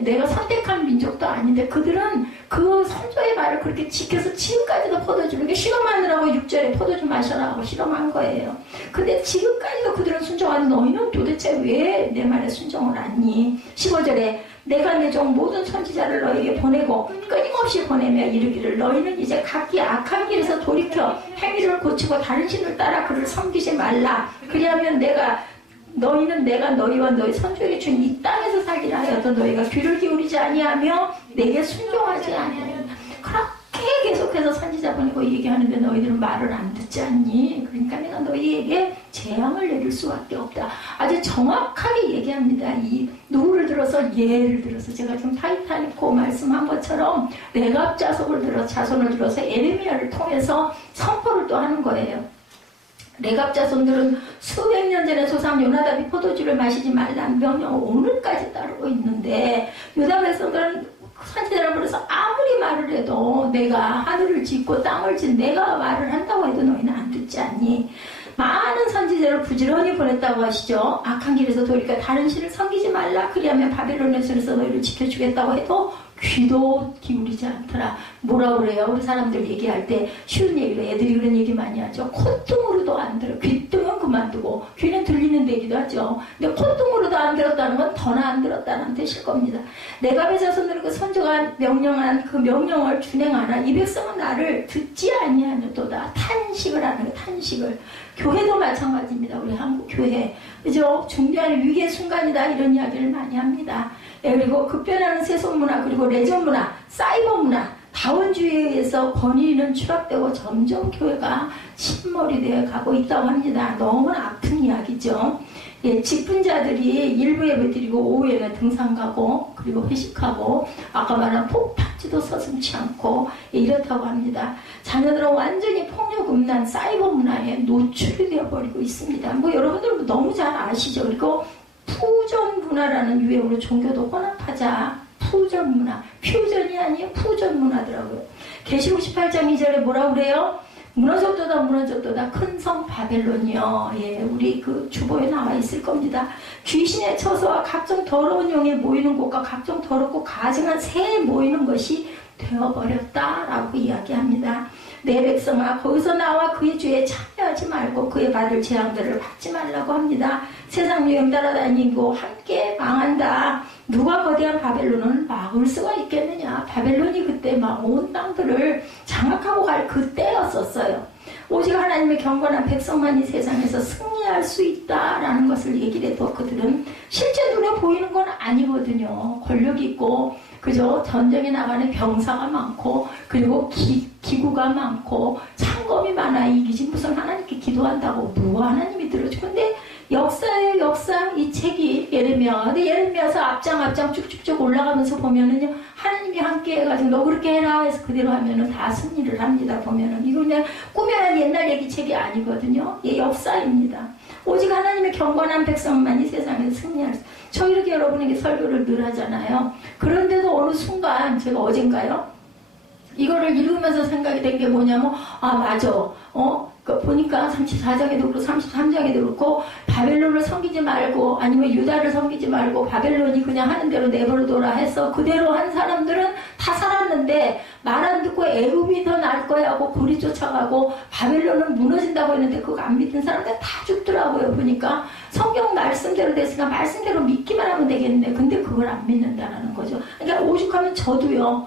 내가 선택한 민족도 아닌데 그들은 그 선조의 말을 그렇게 지켜서 지금까지도 포도주를 실험하느라고 6절에 포도주 마셔라 하고 실험한 거예요. 근데 지금까지도 그들은 순종하는 너희는 도대체 왜 내 말에 순종을 하니? 15절에 내가 내 종 모든 선지자를 너에게 보내고 끊임없이 보내며 이르기를 너희는 이제 각기 악한 길에서 돌이켜 행위를 고치고 다른 신을 따라 그를 섬기지 말라. 그리하면 너희는 내가 너희와 너희 선조에게 준 이 땅에서 살기라 하여도 너희가 귀를 기울이지 아니하며 내게 순종하지 아니하였다. 그렇게 계속해서 선지자 보내고 얘기하는데 너희들은 말을 안 듣지 않니? 그러니까 내가 너희에게 재앙을 내릴 수밖에 없다. 아주 정확하게 얘기합니다. 이 누구를 들어서 예를 들어서 제가 지금 타이타닉호 말씀한 것처럼 레갑 자손을 들어서 에레미야를 통해서 선포를 또 하는 거예요. 레갑 자손들은 수백 년 전에 조상 요나답이 포도주를 마시지 말라는 명령을 오늘까지 따르고 있는데 유다 백성들은 선지자를 불러서 아무리 말을 해도 내가 하늘을 짓고 땅을 짓 내가 말을 한다고 해도 너희는 안 듣지 않니? 많은 선지자를 부지런히 보냈다고 하시죠. 악한 길에서 돌이켜 다른 신을 섬기지 말라. 그리하면 바벨론의 손에서 너희를 지켜주겠다고 해도 귀도 기울이지 않더라. 뭐라 그래요? 우리 사람들 얘기할 때 쉬운 얘기로 애들이 그런 얘기 많이 하죠. 콧등으로도 안 들어. 귓등은 그만두고 귀는 들리는 얘기도 하죠. 근데 콧등으로도 안 들었다는 건 더나 안 들었다는 뜻일 겁니다. 레갑의 자손들은 그 선조가 명령한 그 명령을 준행하나 이 백성은 나를 듣지 아니하는도다. 탄식을 하는 거예요. 탄식을. 교회도 마찬가지입니다. 우리 한국 교회. 그죠? 중대한 위기의 순간이다. 이런 이야기를 많이 합니다. 그리고 급변하는 세속문화, 그리고 레저문화, 사이버문화, 다원주의에 의해서 권위는 추락되고 점점 교회가 침몰이 되어 가고 있다고 합니다. 너무나 아픈 이야기죠. 예, 직분자들이 일부 예배 드리고 오후에는 등산 가고 그리고 회식하고 아까 말한 폭탄지도 서슴지 않고 예, 이렇다고 합니다. 자녀들은 완전히 폭력 음란 사이버 문화에 노출이 되어버리고 있습니다. 뭐 여러분들은 너무 잘 아시죠. 그리고 푸전 문화라는 유행으로 종교도 혼합하자. 푸전 문화. 퓨전이 아니에요. 푸전 문화더라고요. 계시록 18장 2절에 뭐라고 그래요? 무너졌도다 무너졌도다 큰 성 바벨론이요. 예, 우리 그 주보에 나와 있을 겁니다. 귀신의 처소와 각종 더러운 용에 모이는 곳과 각종 더럽고 가증한 새에 모이는 것이 되어버렸다라고 이야기합니다. 내 백성아 거기서 나와 그의 죄에 참여하지 말고 그의 받을 재앙들을 받지 말라고 합니다. 세상 유행 따라다니고 함께 망한다. 누가 거대한 바벨론을 막을 수가 있겠느냐. 바벨론이 그때 막 온 땅들을 장악하고 갈 그때였었어요. 오직 하나님의 경건한 백성만이 세상에서 승리할 수 있다라는 것을 얘기를 해도 그들은 실제 눈에 보이는 건 아니거든요. 권력 있고 그죠? 전쟁에 나가는 병사가 많고 그리고 기구가 많고 창검이 많아 이기지 무슨 하나님께 기도한다고 누가 하나님이 들어주고 근데 역사예요. 역사. 이 책이 예레미야. 근데 예레미야서 앞장 쭉쭉쭉 올라가면서 보면은요 하나님이 함께 해가지고 너 그렇게 해라 해서 그대로 하면은 다 승리를 합니다. 보면은 이거 그냥 꾸며낸 옛날 얘기 책이 아니거든요. 예, 역사입니다. 오직 하나님의 경건한 백성만이 세상에서 승리할 수. 저 이렇게 여러분에게 설교를 늘 하잖아요. 그런데도 어느 순간 제가 어젠가요? 이거를 읽으면서 생각이 된 게 뭐냐면 아 맞아. 보니까 34장에도 그렇고 33장에도 그렇고 바벨론을 섬기지 말고 아니면 유다를 섬기지 말고 바벨론이 그냥 하는 대로 내버려둬라 해서 그대로 한 사람들은 다 살았는데 말 안 듣고 애굽이 더 나을 거야 하고 고리 쫓아가고 바벨론은 무너진다고 했는데 그거 안 믿은 사람들 다 죽더라고요. 보니까 성경 말씀대로 됐으니까 말씀대로 믿기만 하면 되겠네. 근데 그걸 안 믿는다라는 거죠. 그러니까 오죽하면 저도요.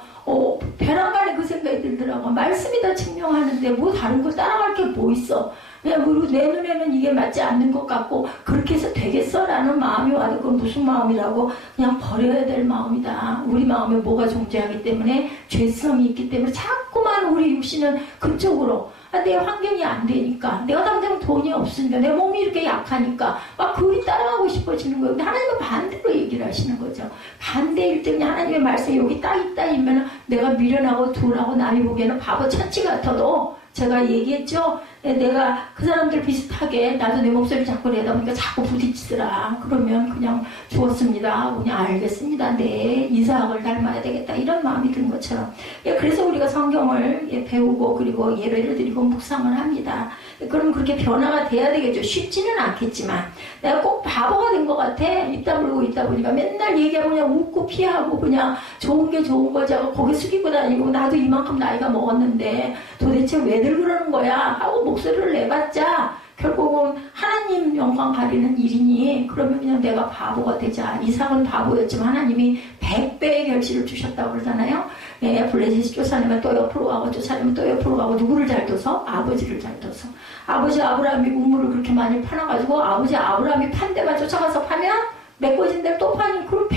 배란간에 그 생각이 들더라고. 말씀이 다 증명하는데 뭐 다른 걸 따라갈 게 뭐 있어. 그냥 그리고 내 눈에는 이게 맞지 않는 것 같고 그렇게 해서 되겠어? 라는 마음이 와도 그건 무슨 마음이라고 그냥 버려야 될 마음이다. 우리 마음에 뭐가 존재하기 때문에 죄성이 있기 때문에 자꾸만 우리 육신은 그쪽으로 내 환경이 안 되니까 내가 당장 돈이 없으니까 내 몸이 이렇게 약하니까 막 그리 따라가고 싶어지는 거예요. 근데 하나님은 반대로 얘기를 하시는 거죠. 반대일 때 그냥 하나님의 말씀이 여기 딱 있다면 내가 미련하고 둔하고 남이 보기에는 바보 천치 같아도 제가 얘기했죠. 내가 그 사람들 비슷하게 나도 내 목소리를 자꾸 내다 보니까 자꾸 부딪히더라. 그러면 그냥 죽었습니다. 그냥 알겠습니다. 네, 이삭을 닮아야 되겠다. 이런 마음이 든 것처럼. 그래서 우리가 성경을 배우고 그리고 예배를 드리고 묵상을 합니다. 그럼 그렇게 변화가 돼야 되겠죠. 쉽지는 않겠지만 내가 꼭 바보가 된 것 같아. 있다 불고 있다 보니까 맨날 얘기하고 그냥 웃고 피하고 그냥 좋은 게 좋은 거지 하고 고개 숙이고 다니고 나도 이만큼 나이가 먹었는데 도대체 왜들 그러는 거야 하고 목소리를 내봤자 결국은 하나님 영광 가리는 일이니 그러면 그냥 내가 바보가 되자. 이삭은 바보였지만 하나님이 100배의 결실을 주셨다고 그러잖아요. 예, 블레셋이 쫓아내면 또 옆으로 가고 쫓아내면 또 옆으로 가고 누구를 잘 둬서? 아버지를 잘 둬서. 아버지 아브라함이 우물을 그렇게 많이 파놔가지고 아버지 아브라함이 판 데만 쫓아가서 파면 메꿔진 데를 또 파니 그럼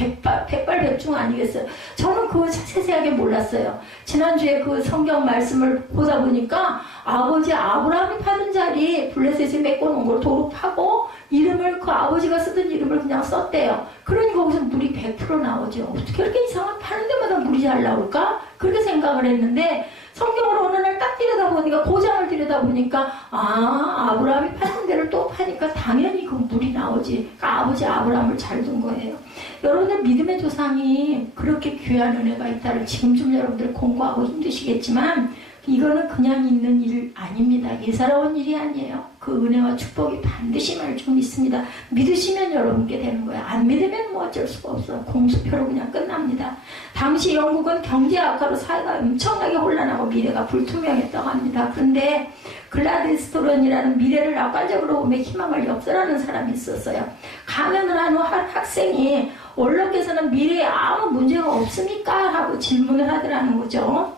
백발백중 아니겠어요? 저는 그거 세세하게 몰랐어요. 지난주에 그 성경 말씀을 보다 보니까 아버지 아브라함이 파던 자리 블레셋이 메꿔놓은 걸 도로 파고 이름을 그 아버지가 쓰던 이름을 그냥 썼대요. 그러니 거기서 물이 100% 나오죠. 어떻게 이렇게 이상한 파는 데마다 물이 잘 나올까? 그렇게 생각을 했는데 성경을 어느 날 딱 들여다보니까 고장을 들여다보니까 아브라함이 파는 데를 또 파니까 당연히 그 물이 나오지. 그러니까 아버지 아브라함을 잘 둔 거예요. 여러분들 믿음의 조상이 그렇게 귀한 은혜가 있다를 지금 좀 여러분들 공부하고 힘드시겠지만 이거는 그냥 있는 일 아닙니다. 예사로운 일이 아니에요. 그 은혜와 축복이 반드시 좀 있습니다. 믿으시면 여러분께 되는 거예요. 안 믿으면 뭐 어쩔 수가 없어요. 공수표로 그냥 끝납니다. 당시 영국은 경제 악화로 사회가 엄청나게 혼란하고 미래가 불투명했다고 합니다. 그런데 글라디스토론이라는 미래를 낙관적으로 보며 희망을 역설하는 사람이 있었어요. 강연을 한 후 한 학생이 원로께서는 미래에 아무 문제가 없습니까? 하고 질문을 하더라는 거죠.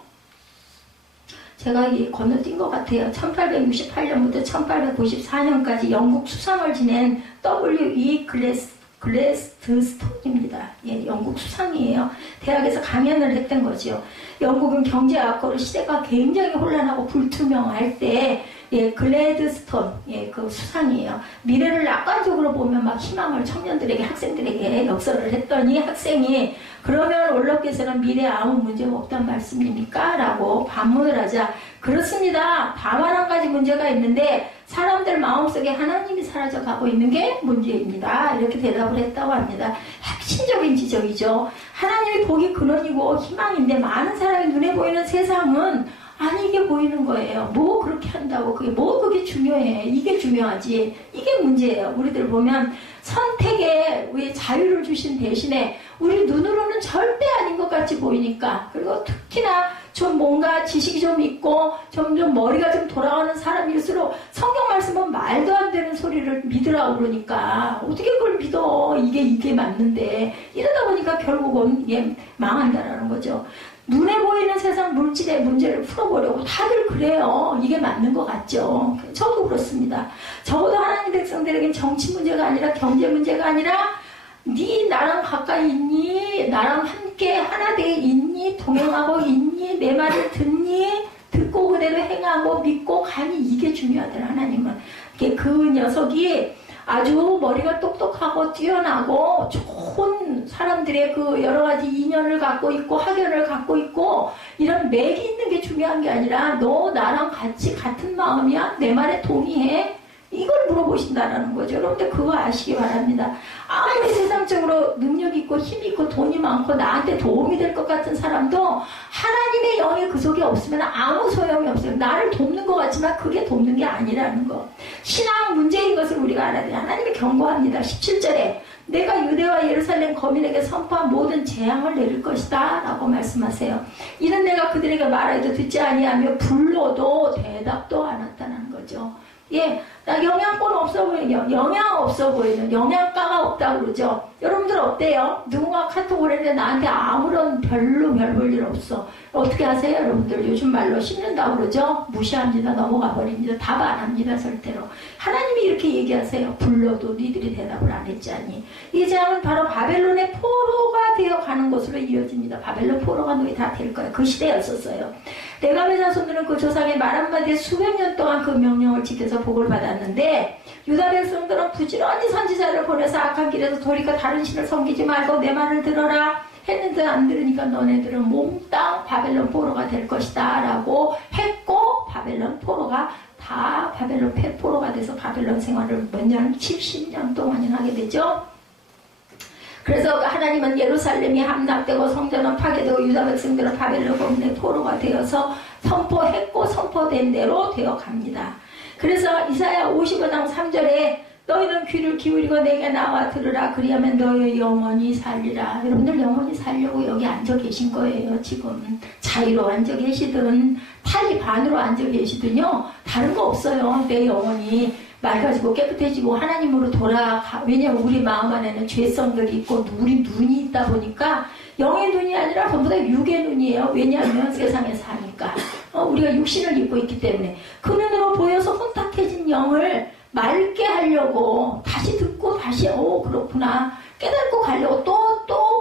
제가 건너뛴 것 같아요. 1868년부터 1894년까지 영국 수상을 지낸 W.E. 글래스톤입니다. 예, 영국 수상이에요. 대학에서 강연을 했던 거죠. 영국은 경제 악화로 시대가 굉장히 혼란하고 불투명할 때 예, 글래드스톤, 예, 그 수상이에요. 미래를 낙관적으로 보면 막 희망을 청년들에게, 학생들에게 역설을 했더니 학생이 그러면 올라께서는 미래에 아무 문제가 없단 말씀입니까? 라고 반문을 하자. 그렇습니다. 다만 한 가지 문제가 있는데 사람들 마음속에 하나님이 사라져가고 있는 게 문제입니다. 이렇게 대답을 했다고 합니다. 핵심적인 지적이죠. 하나님이 복이 근원이고 희망인데 많은 사람이 눈에 보이는 세상은 아니게 보이는 거예요. 뭐 그렇게 한다고 그게 뭐 그게 중요해. 이게 중요하지. 이게 문제예요. 우리들 보면 선택에 우리 자유를 주신 대신에 우리 눈으로는 절대 아닌 것 같이 보이니까, 그리고 특히나 좀 뭔가 지식이 좀 있고 점점 머리가 좀 돌아가는 사람일수록 성경 말씀은 말도 안 되는 소리를 믿으라고 그러니까 어떻게 그걸 믿어. 이게 맞는데. 이러다 보니까 결국은 이게 망한다라는 거죠. 눈에 보이는 세상 물질의 문제를 풀어보려고 다들 그래요. 이게 맞는 것 같죠. 저도 그렇습니다. 적어도 하나님 백성들에겐 정치 문제가 아니라 경제 문제가 아니라 네 나랑 가까이 있니? 나랑 함께 하나 돼 있니? 동행하고 있니? 내 말을 듣니? 듣고 그대로 행하고 믿고 가니? 이게 중요하더라. 하나님은. 그 녀석이 아주 머리가 똑똑하고 뛰어나고 좋은 사람들의 그 여러 가지 인연을 갖고 있고 학연을 갖고 있고 이런 맥이 있는 게 중요한 게 아니라 너 나랑 같이 같은 마음이야? 내 말에 동의해? 이걸 물어보신다라는 거죠. 여러분들 그거 아시기 바랍니다. 아무리 세상적으로 능력 있고 힘 있고 돈이 많고 나한테 도움이 될 것 같은 사람도 하나님의 영이 그 속에 없으면 아무 소용이 없어요. 나를 돕는 것 같지만 그게 돕는 게 아니라는 거. 신앙 문제인 것을 우리가 알아야 돼요. 하나님이 경고합니다. 17절에 내가 유대와 예루살렘 거민에게 선포한 모든 재앙을 내릴 것이다 라고 말씀하세요. 이는 내가 그들에게 말하여도 듣지 아니하며 불러도 대답도 안 했다는 거죠. 예, 나 영양권 없어 보이는, 영양 없어 보이는, 영양가가 없다고 그러죠. 여러분들 어때요? 누군가 카톡을 했는데 나한테 아무런 별로 별 볼 일 없어. 어떻게 하세요, 여러분들? 요즘 말로 씹는다고 그러죠? 무시합니다. 넘어가 버립니다. 답 안 합니다, 절대로. 하나님이 이렇게 얘기하세요. 불러도 니들이 대답을 안 했자니. 이 재앙은 바로 바벨론의 포로가 되어 가는 것으로 이어집니다. 바벨론 포로가 너희 다 될 거예요. 그 시대였었어요. 레갑의 자손들은 그 조상의 말 한마디에 수백 년 동안 그 명령을 지켜서 복을 받았는데 유다 백성들은 부지런히 선지자를 보내서 악한 길에서 돌이켜 다른 신을 섬기지 말고 내 말을 들어라 했는데 안 들으니까 너네들은 몽땅 바벨론 포로가 될 것이다 라고 했고 바벨론 포로가 다 바벨론 포로가 돼서 바벨론 생활을 몇 년? 70년 동안이나 하게 되죠. 그래서 하나님은 예루살렘이 함락되고 성전은 파괴되고 유다 백성들은 바벨론 거민의 포로가 되어서 선포했고 선포된 대로 되어 갑니다. 그래서 이사야 55장 3절에 너희는 귀를 기울이고 내게 나와 들으라 그리하면 너희 영원히 살리라. 여러분들 영원히 살려고 여기 앉아 계신 거예요. 지금 자유로 앉아 계시든 탈이 반으로 앉아 계시든요 다른 거 없어요. 내 영혼이 맑아지고 깨끗해지고 하나님으로 돌아가. 왜냐하면 우리 마음 안에는 죄성들이 있고 우리 눈이 있다 보니까 영의 눈이 아니라 전부 다 육의 눈이에요. 왜냐하면 세상에 사니까 우리가 육신을 입고 있기 때문에 그 눈으로 보여서 혼탁해진 영을 맑게 하려고 다시 듣고 다시 그렇구나 깨닫고 가려고 또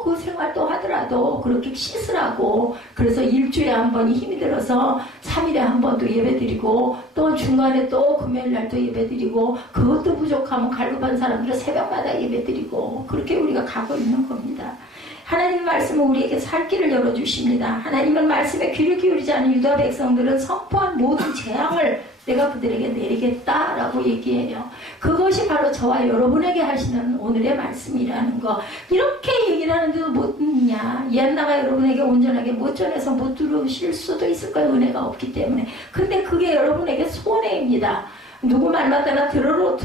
그 생활 또 하더라도 그렇게 씻으라고. 그래서 일주일에 한 번이 힘이 들어서 3일에 한 번도 예배드리고 또 중간에 또 금요일날 또 예배드리고 그것도 부족하면 갈급한 사람들은 새벽마다 예배드리고 그렇게 우리가 가고 있는 겁니다. 하나님 말씀은 우리에게 살 길을 열어주십니다. 하나님은 말씀에 귀를 기울이지 않은 유다 백성들은 선포한 모든 재앙을 내가 그들에게 내리겠다라고 얘기해요. 그것이 바로 저와 여러분에게 하시는 오늘의 말씀이라는 거. 이렇게 얘기를 하는데도 못 듣냐. 이한나가 여러분에게 온전하게 못 전해서 못 들으실 수도 있을 거예요. 은혜가 없기 때문에. 근데 그게 여러분에게 손해입니다. 누구 말마다 들어도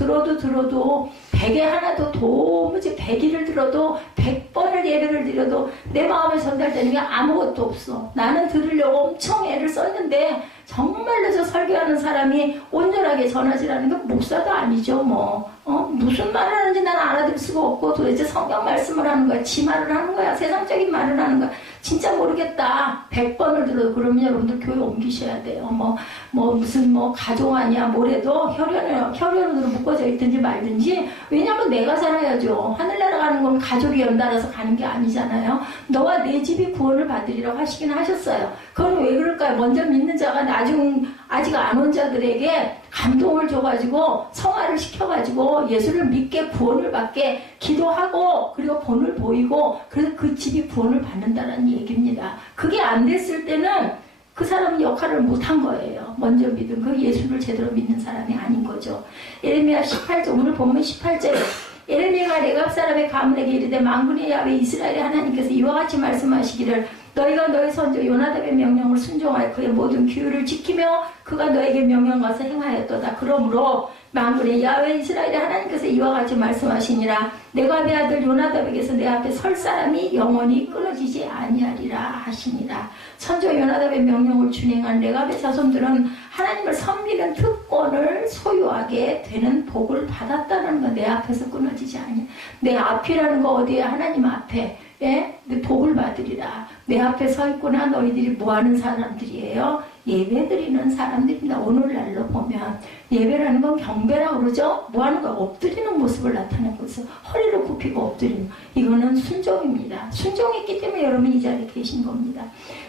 100에 하나도 도무지 100일을 들어도 100번을 예배를 드려도 내 마음에 전달되는 게 아무것도 없어. 나는 들으려고 엄청 애를 썼는데 정말로 저 설교하는 사람이 온전하게 전하지라는 건 목사도 아니죠. 무슨 말을 하는지 난 알아들 수가 없고 도대체 성경 말씀을 하는 거야? 지 말을 하는 거야? 세상적인 말을 하는 거야? 진짜 모르겠다. 100번을 들어도 그러면 여러분들 교회 옮기셔야 돼요. 무슨 가정하냐 뭐래도 혈연으로 묶어져 있든지 말든지. 왜냐면 내가 살아야죠. 하늘나라 가는 건 가족이 연달아서 가는 게 아니잖아요. 너와 내 집이 구원을 받으리라고 하시긴 하셨어요. 그건 왜 그럴까요? 먼저 믿는 자가 아직 안 온 자들에게 감동을 줘가지고 성화를 시켜가지고 예수를 믿게 구원을 받게 기도하고 그리고 본을 보이고 그래서 그 집이 구원을 받는다는 얘기입니다. 그게 안 됐을 때는 그 사람은 역할을 못한 거예요. 먼저 믿은 그 예수를 제대로 믿는 사람이 아닌 거죠. 예레미야 18절 오늘 보면 18절에 예레미야가 레갑 사람의 가문에게 이르되 만군의 야훼 이스라엘의 하나님께서 이와 같이 말씀하시기를 너희가 너희 선조 요나답의 명령을 순종하여 그의 모든 규율을 지키며 그가 너에게 명령가서 행하였도다. 그러므로 만군의 야훼 이스라엘의 하나님께서 이와 같이 말씀하시니라 내가 내 아들 요나답에게서 내 앞에 설 사람이 영원히 끊어지지 아니하리라 하시니라. 선조 요나답의 명령을 준행한 레갑의 자손들은 하나님을 섬기는 특권을 소유하게 되는 복을 받았다는 거. 내 앞에서 끊어지지 아니야. 내 앞이라는 거 어디에 하나님 앞에 예? 내 복을 받으리라. 내 앞에 서 있구나. 너희들이 뭐 하는 사람들이에요? 예배 드리는 사람들입니다. 오늘날로 보면 예배라는 건 경배라고 그러죠. 뭐 하는 거? 엎드리는 모습을 나타내는 것을 허리를 굽히고 엎드리는 이거는 순종입니다. 순종했기 때문에 여러분이 이 자리에 계신 겁니다.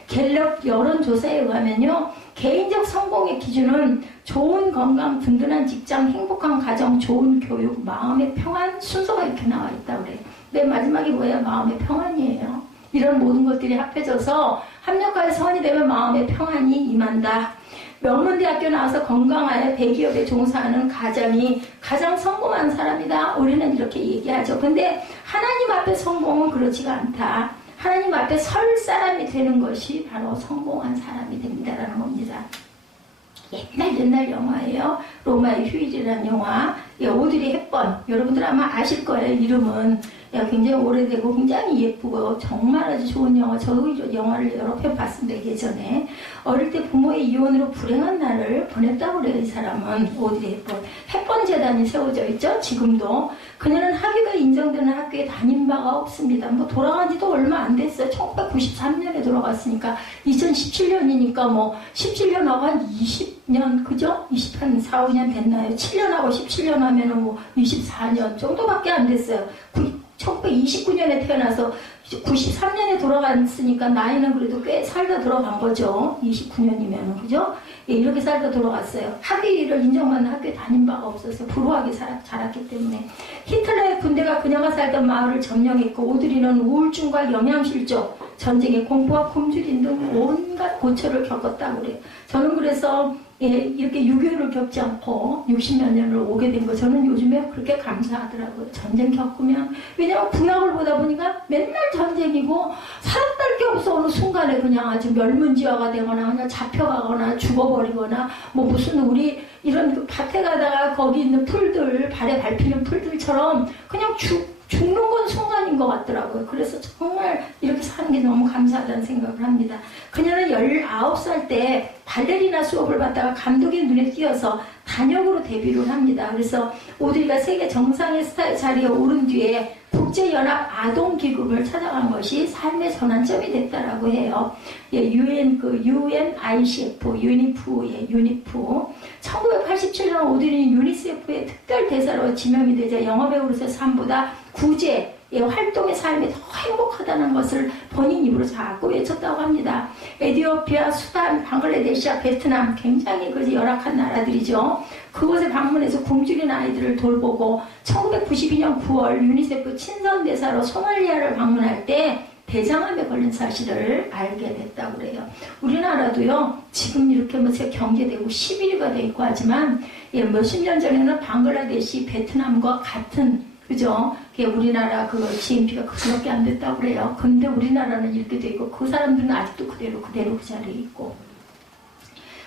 갤럽 여론조사에 의하면요. 개인적 성공의 기준은 좋은 건강, 든든한 직장, 행복한 가정, 좋은 교육, 마음의 평안 순서가 이렇게 나와 있다고 그래요. 근데 마지막에 뭐예요? 마음의 평안이에요. 이런 모든 것들이 합해져서 합력하여 선이 되면 마음의 평안이 임한다. 명문대학교 나와서 건강하여 대기업에 종사하는 가장이 가장 성공한 사람이다. 우리는 이렇게 얘기하죠. 근데 하나님 앞에 성공은 그렇지가 않다. 하나님 앞에 설 사람이 되는 것이 바로 성공한 사람이 됩니다라는 겁니다. 옛날 영화예요. 로마의 휴일이라는 영화. 오드리 헵번. 여러분들 아마 아실 거예요. 이름은. 굉장히 오래되고 굉장히 예쁘고 정말 아주 좋은 영화. 저도 영화를 여러 편 봤습니다. 예전에. 어릴 때 부모의 이혼으로 불행한 날을 보냈다고 그래요. 이 사람은. 오드리 헵번. 헵번 재단이 세워져 있죠. 지금도. 그녀는 학위가 인정되는 학교에 다닌 바가 없습니다. 뭐 돌아간 지도 얼마 안 됐어요. 1993년에 돌아갔으니까 2017년이니까 뭐 17년하고 한 20년 그죠? 24, 5년 됐나요? 7년하고 17년 하면은 뭐 24년 정도밖에 안 됐어요. 1929년에 태어나서 93년에 돌아갔으니까 나이는 그래도 꽤 살다 들어간 거죠. 29년이면 그죠? 예, 이렇게 살다 돌아갔어요. 학위를 인정받는 학교에 다닌 바가 없어서 불우하게 자랐기 때문에 히틀러의 군대가 그녀가 살던 마을을 점령했고 오드리는 우울증과 영양실조, 전쟁의 공포와 굶주림 등 온갖 고초를 겪었다고 그래요. 저는 그래서 이렇게 6.25를 겪지 않고 60몇 년을 오게 된 거 저는 요즘에 그렇게 감사하더라고요. 전쟁 겪으면. 왜냐면 구약을 보다 보니까 맨날 전쟁이고 살았다는 게 없어. 어느 순간에 그냥 아주 멸문지화가 되거나 그냥 잡혀가거나 죽어버리거나 뭐 무슨 우리 이런 그 밭에 가다가 거기 있는 풀들 발에 밟히는 풀들처럼 그냥 죽는 건 순간인 것 같더라고요. 그래서 정말 이렇게 사는 게 너무 감사하다는 생각을 합니다. 그녀는 19살 때 발레리나 수업을 받다가 감독의 눈에 띄어서 단역으로 데뷔를 합니다. 그래서 오드리가 세계 정상의 스타의 자리에 오른 뒤에 국제연합 아동기금을 찾아간 것이 삶의 전환점이 됐다라고 해요. UNICF, 유니프. 1987년 오드리는 유니세프의 특별 대사로 지명이 되자 영화배우로서 삶보다 구제, 활동의 삶이 더 행복하다는 것을 본인 입으로 자꾸 외쳤다고 합니다. 에티오피아, 수단, 방글라데시아, 베트남 굉장히 그 열악한 나라들이죠. 그곳에 방문해서 굶주린 아이들을 돌보고 1992년 9월 유니세프 친선대사로 소말리아를 방문할 때 대장암에 걸린 사실을 알게 됐다고 그래요. 우리나라도요, 지금 이렇게 뭐 경계되고 11위가 돼 있고 하지만 몇십 년 전에는 방글라데시, 베트남과 같은 그죠? 우리나라 그 GNP가 그렇게 안 됐다고 그래요. 근데 우리나라는 이렇게 돼 있고 그 사람들은 아직도 그대로 그 자리에 있고.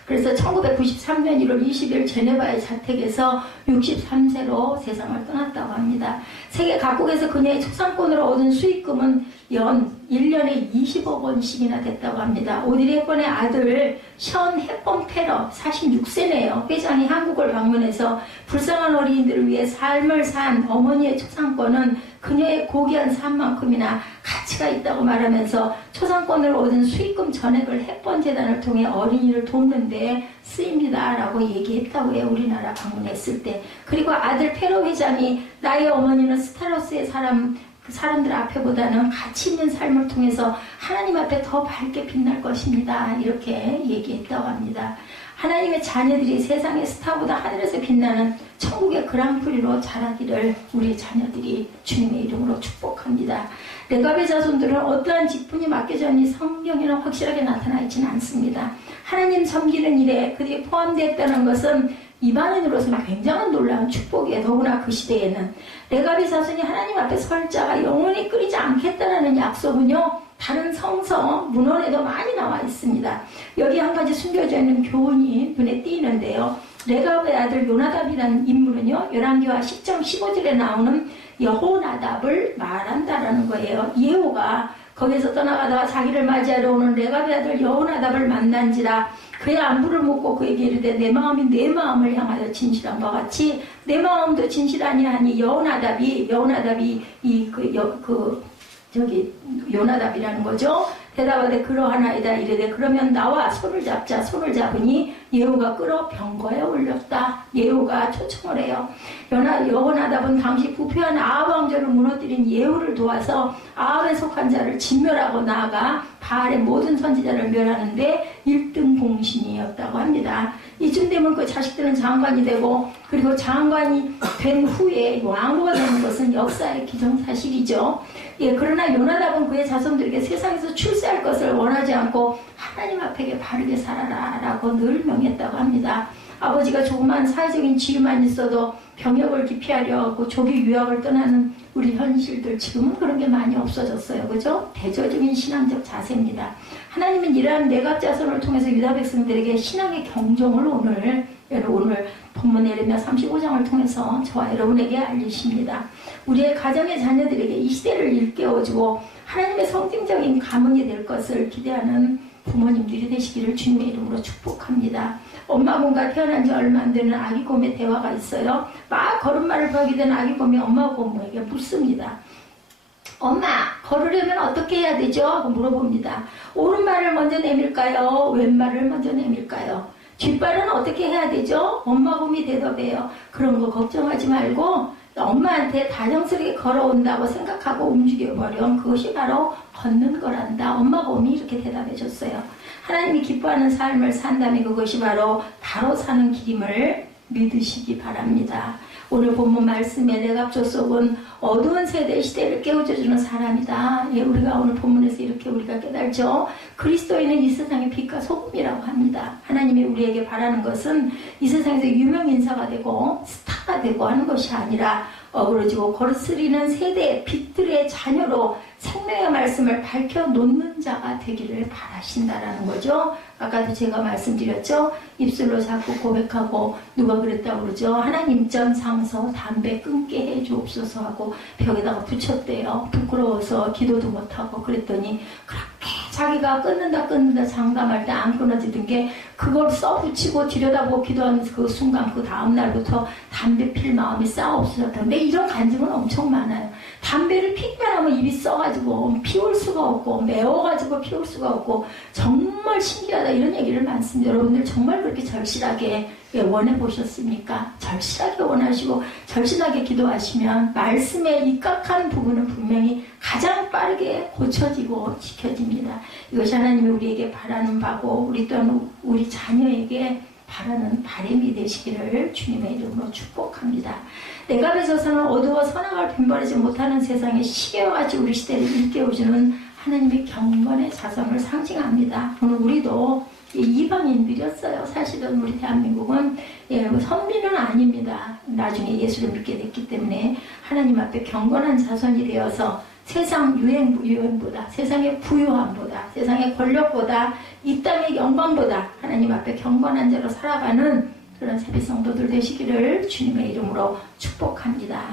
그래서 1993년 1월 20일 제네바의 자택에서 63세로 세상을 떠났다고 합니다. 세계 각국에서 그녀의 초상권으로 얻은 수익금은 연 1년에 20억 원씩이나 됐다고 합니다. 오드리 헵번의 아들 션 헵번 테러 46세네요. 회장이 한국을 방문해서 불쌍한 어린이들을 위해 삶을 산 어머니의 초상권은 그녀의 고귀한 삶만큼이나 가치가 있다고 말하면서 초상권을 얻은 수익금 전액을 헵번 재단을 통해 어린이를 돕는 데 쓰입니다 라고 얘기했다고 해요. 우리나라 방문했을 때. 그리고 아들 페로 회장이 나의 어머니는 스타러스의 사람들 앞에보다는 가치 있는 삶을 통해서 하나님 앞에 더 밝게 빛날 것입니다. 이렇게 얘기했다고 합니다. 하나님의 자녀들이 세상의 스타보다 하늘에서 빛나는 천국의 그랑프리로 자라기를 우리 자녀들이 주님의 이름으로 축복합니다. 레갑의 자손들은 어떠한 직분이 맡겨져 있니 성경에는 확실하게 나타나 있지는 않습니다. 하나님 섬기는 일에 그들이 포함되었다는 것은 이방인으로서는 굉장한 놀라운 축복이에요. 더구나 그 시대에는 레갑의 자손이 하나님 앞에 설 자가 영원히 끊이지 않겠다라는 약속은요, 다른 성서 문헌에도 많이 나와 있습니다. 여기 한 가지 숨겨져 있는 교훈이 눈에 띄는데요. 레갑의 아들 요나답이라는 인물은요, 열왕기와 10장 15절에 나오는 여호나답을 말한다라는 거예요. 예후가 거기서 떠나가다가 자기를 맞이하러 오는 레갑의 아들 여호나답을 만난지라 그의 안부를 묻고 그에게 이르되 내 마음이 내 마음을 향하여 진실한과 같이 내 마음도 진실하니 하니 여호나답이 요나답이라는 거죠. 대답하되 그러하나이다 이르되 그러면 나와 손을 잡자. 손을 잡으니 예후가 끌어 병거에 올렸다. 예후가 초청을 해요. 여호나답은 당시 부패한 아합 왕조를 무너뜨린 예후를 도와서 아합에 속한 자를 진멸하고 나아가 바알의 모든 선지자를 멸하는데 1등 공신이었다고 합니다. 이쯤 되면 그 자식들은 장관이 되고, 그리고 장관이 된 후에 왕후가 되는 것은 역사의 기정사실이죠. 예, 그러나 요나답은 그의 자손들에게 세상에서 출세할 것을 원하지 않고 하나님 앞에 바르게 살아라 라고 늘 명했다고 합니다. 아버지가 조그만 사회적인 지위만 있어도 병역을 기피하려 하고 조기 유학을 떠나는 우리 현실들, 지금은 그런 게 많이 없어졌어요. 그죠? 대조적인 신앙적 자세입니다. 하나님은 이러한 내갑 자손을 통해서 유다 백성들에게 신앙의 경종을 오늘 본문 에레미야 35장을 통해서 저와 여러분에게 알리십니다. 우리의 가정의 자녀들에게 이 시대를 일깨워주고 하나님의 성경적인 가문이 될 것을 기대하는 부모님들이 되시기를 주님의 이름으로 축복합니다. 엄마곰과 태어난 지 얼마 안 되는 아기곰의 대화가 있어요. 막 걸음마를 배우게 된 아기곰이 엄마곰에게 묻습니다. 엄마, 걸으려면 어떻게 해야 되죠? 하고 물어봅니다. 오른발을 먼저 내밀까요? 왼발을 먼저 내밀까요? 뒷발은 어떻게 해야 되죠? 엄마곰이 대답해요. 그런 거 걱정하지 말고 엄마한테 다정스럽게 걸어온다고 생각하고 움직여버려. 그것이 바로 걷는 거란다. 엄마곰이 이렇게 대답해 줬어요. 하나님이 기뻐하는 삶을 산다면 그것이 바로 사는 길임을 믿으시기 바랍니다. 오늘 본문 말씀에 레갑 족속은 어두운 세대의 시대를 깨우쳐주는 사람이다. 예, 우리가 오늘 본문에서 이렇게 우리가 깨달죠. 그리스도인은 이 세상의 빛과 소금이라고 합니다. 하나님이 우리에게 바라는 것은 이 세상에서 유명 인사가 되고 스타가 되고 하는 것이 아니라 어그러지고 거스리는 세대의 빛들의 자녀로 생명의 말씀을 밝혀놓는 자가 되기를 바라신다라는 거죠. 아까도 제가 말씀드렸죠. 입술로 자꾸 고백하고 누가 그랬다고 그러죠. 하나님 전 상서 담배 끊게 해주옵소서 하고 벽에다가 붙였대요. 부끄러워서 기도도 못하고 그랬더니 그렇게 자기가 끊는다 장담할 때 안 끊어지던 게 그걸 써붙이고 들여다보고 기도하는 그 순간 그 다음날부터 담배 필 마음이 싹 없어졌다. 근데 이런 간증은 엄청 많아요. 담배를 피기만 하면 입이 써가지고 피울 수가 없고 매워가지고 피울 수가 없고 정말 신기하다 이런 얘기를 많습니다. 여러분들 정말 그렇게 절실하게 원해 보셨습니까? 절실하게 원하시고 절실하게 기도하시면 말씀에 입각한 부분은 분명히 가장 빠르게 고쳐지고 지켜집니다. 이것이 하나님이 우리에게 바라는 바고 우리 또한 우리 자녀에게 바라는 바람이 되시기를 주님의 이름으로 축복합니다. 레갑의 자손은 어두워 선악을 빈발하지 못하는 세상의 시계와 같이 우리 시대를 일깨워주는 하나님의 경건의 자손을 상징합니다. 오늘 우리도 이방인들이었어요. 사실은 우리 대한민국은 선비는 아닙니다. 나중에 예수를 믿게 됐기 때문에 하나님 앞에 경건한 자손이 되어서 세상 유행보다, 세상의 부유함보다, 세상의 권력보다, 이 땅의 영광보다 하나님 앞에 경건한 자로 살아가는 그런 세비 성도들 되시기를 주님의 이름으로 축복합니다.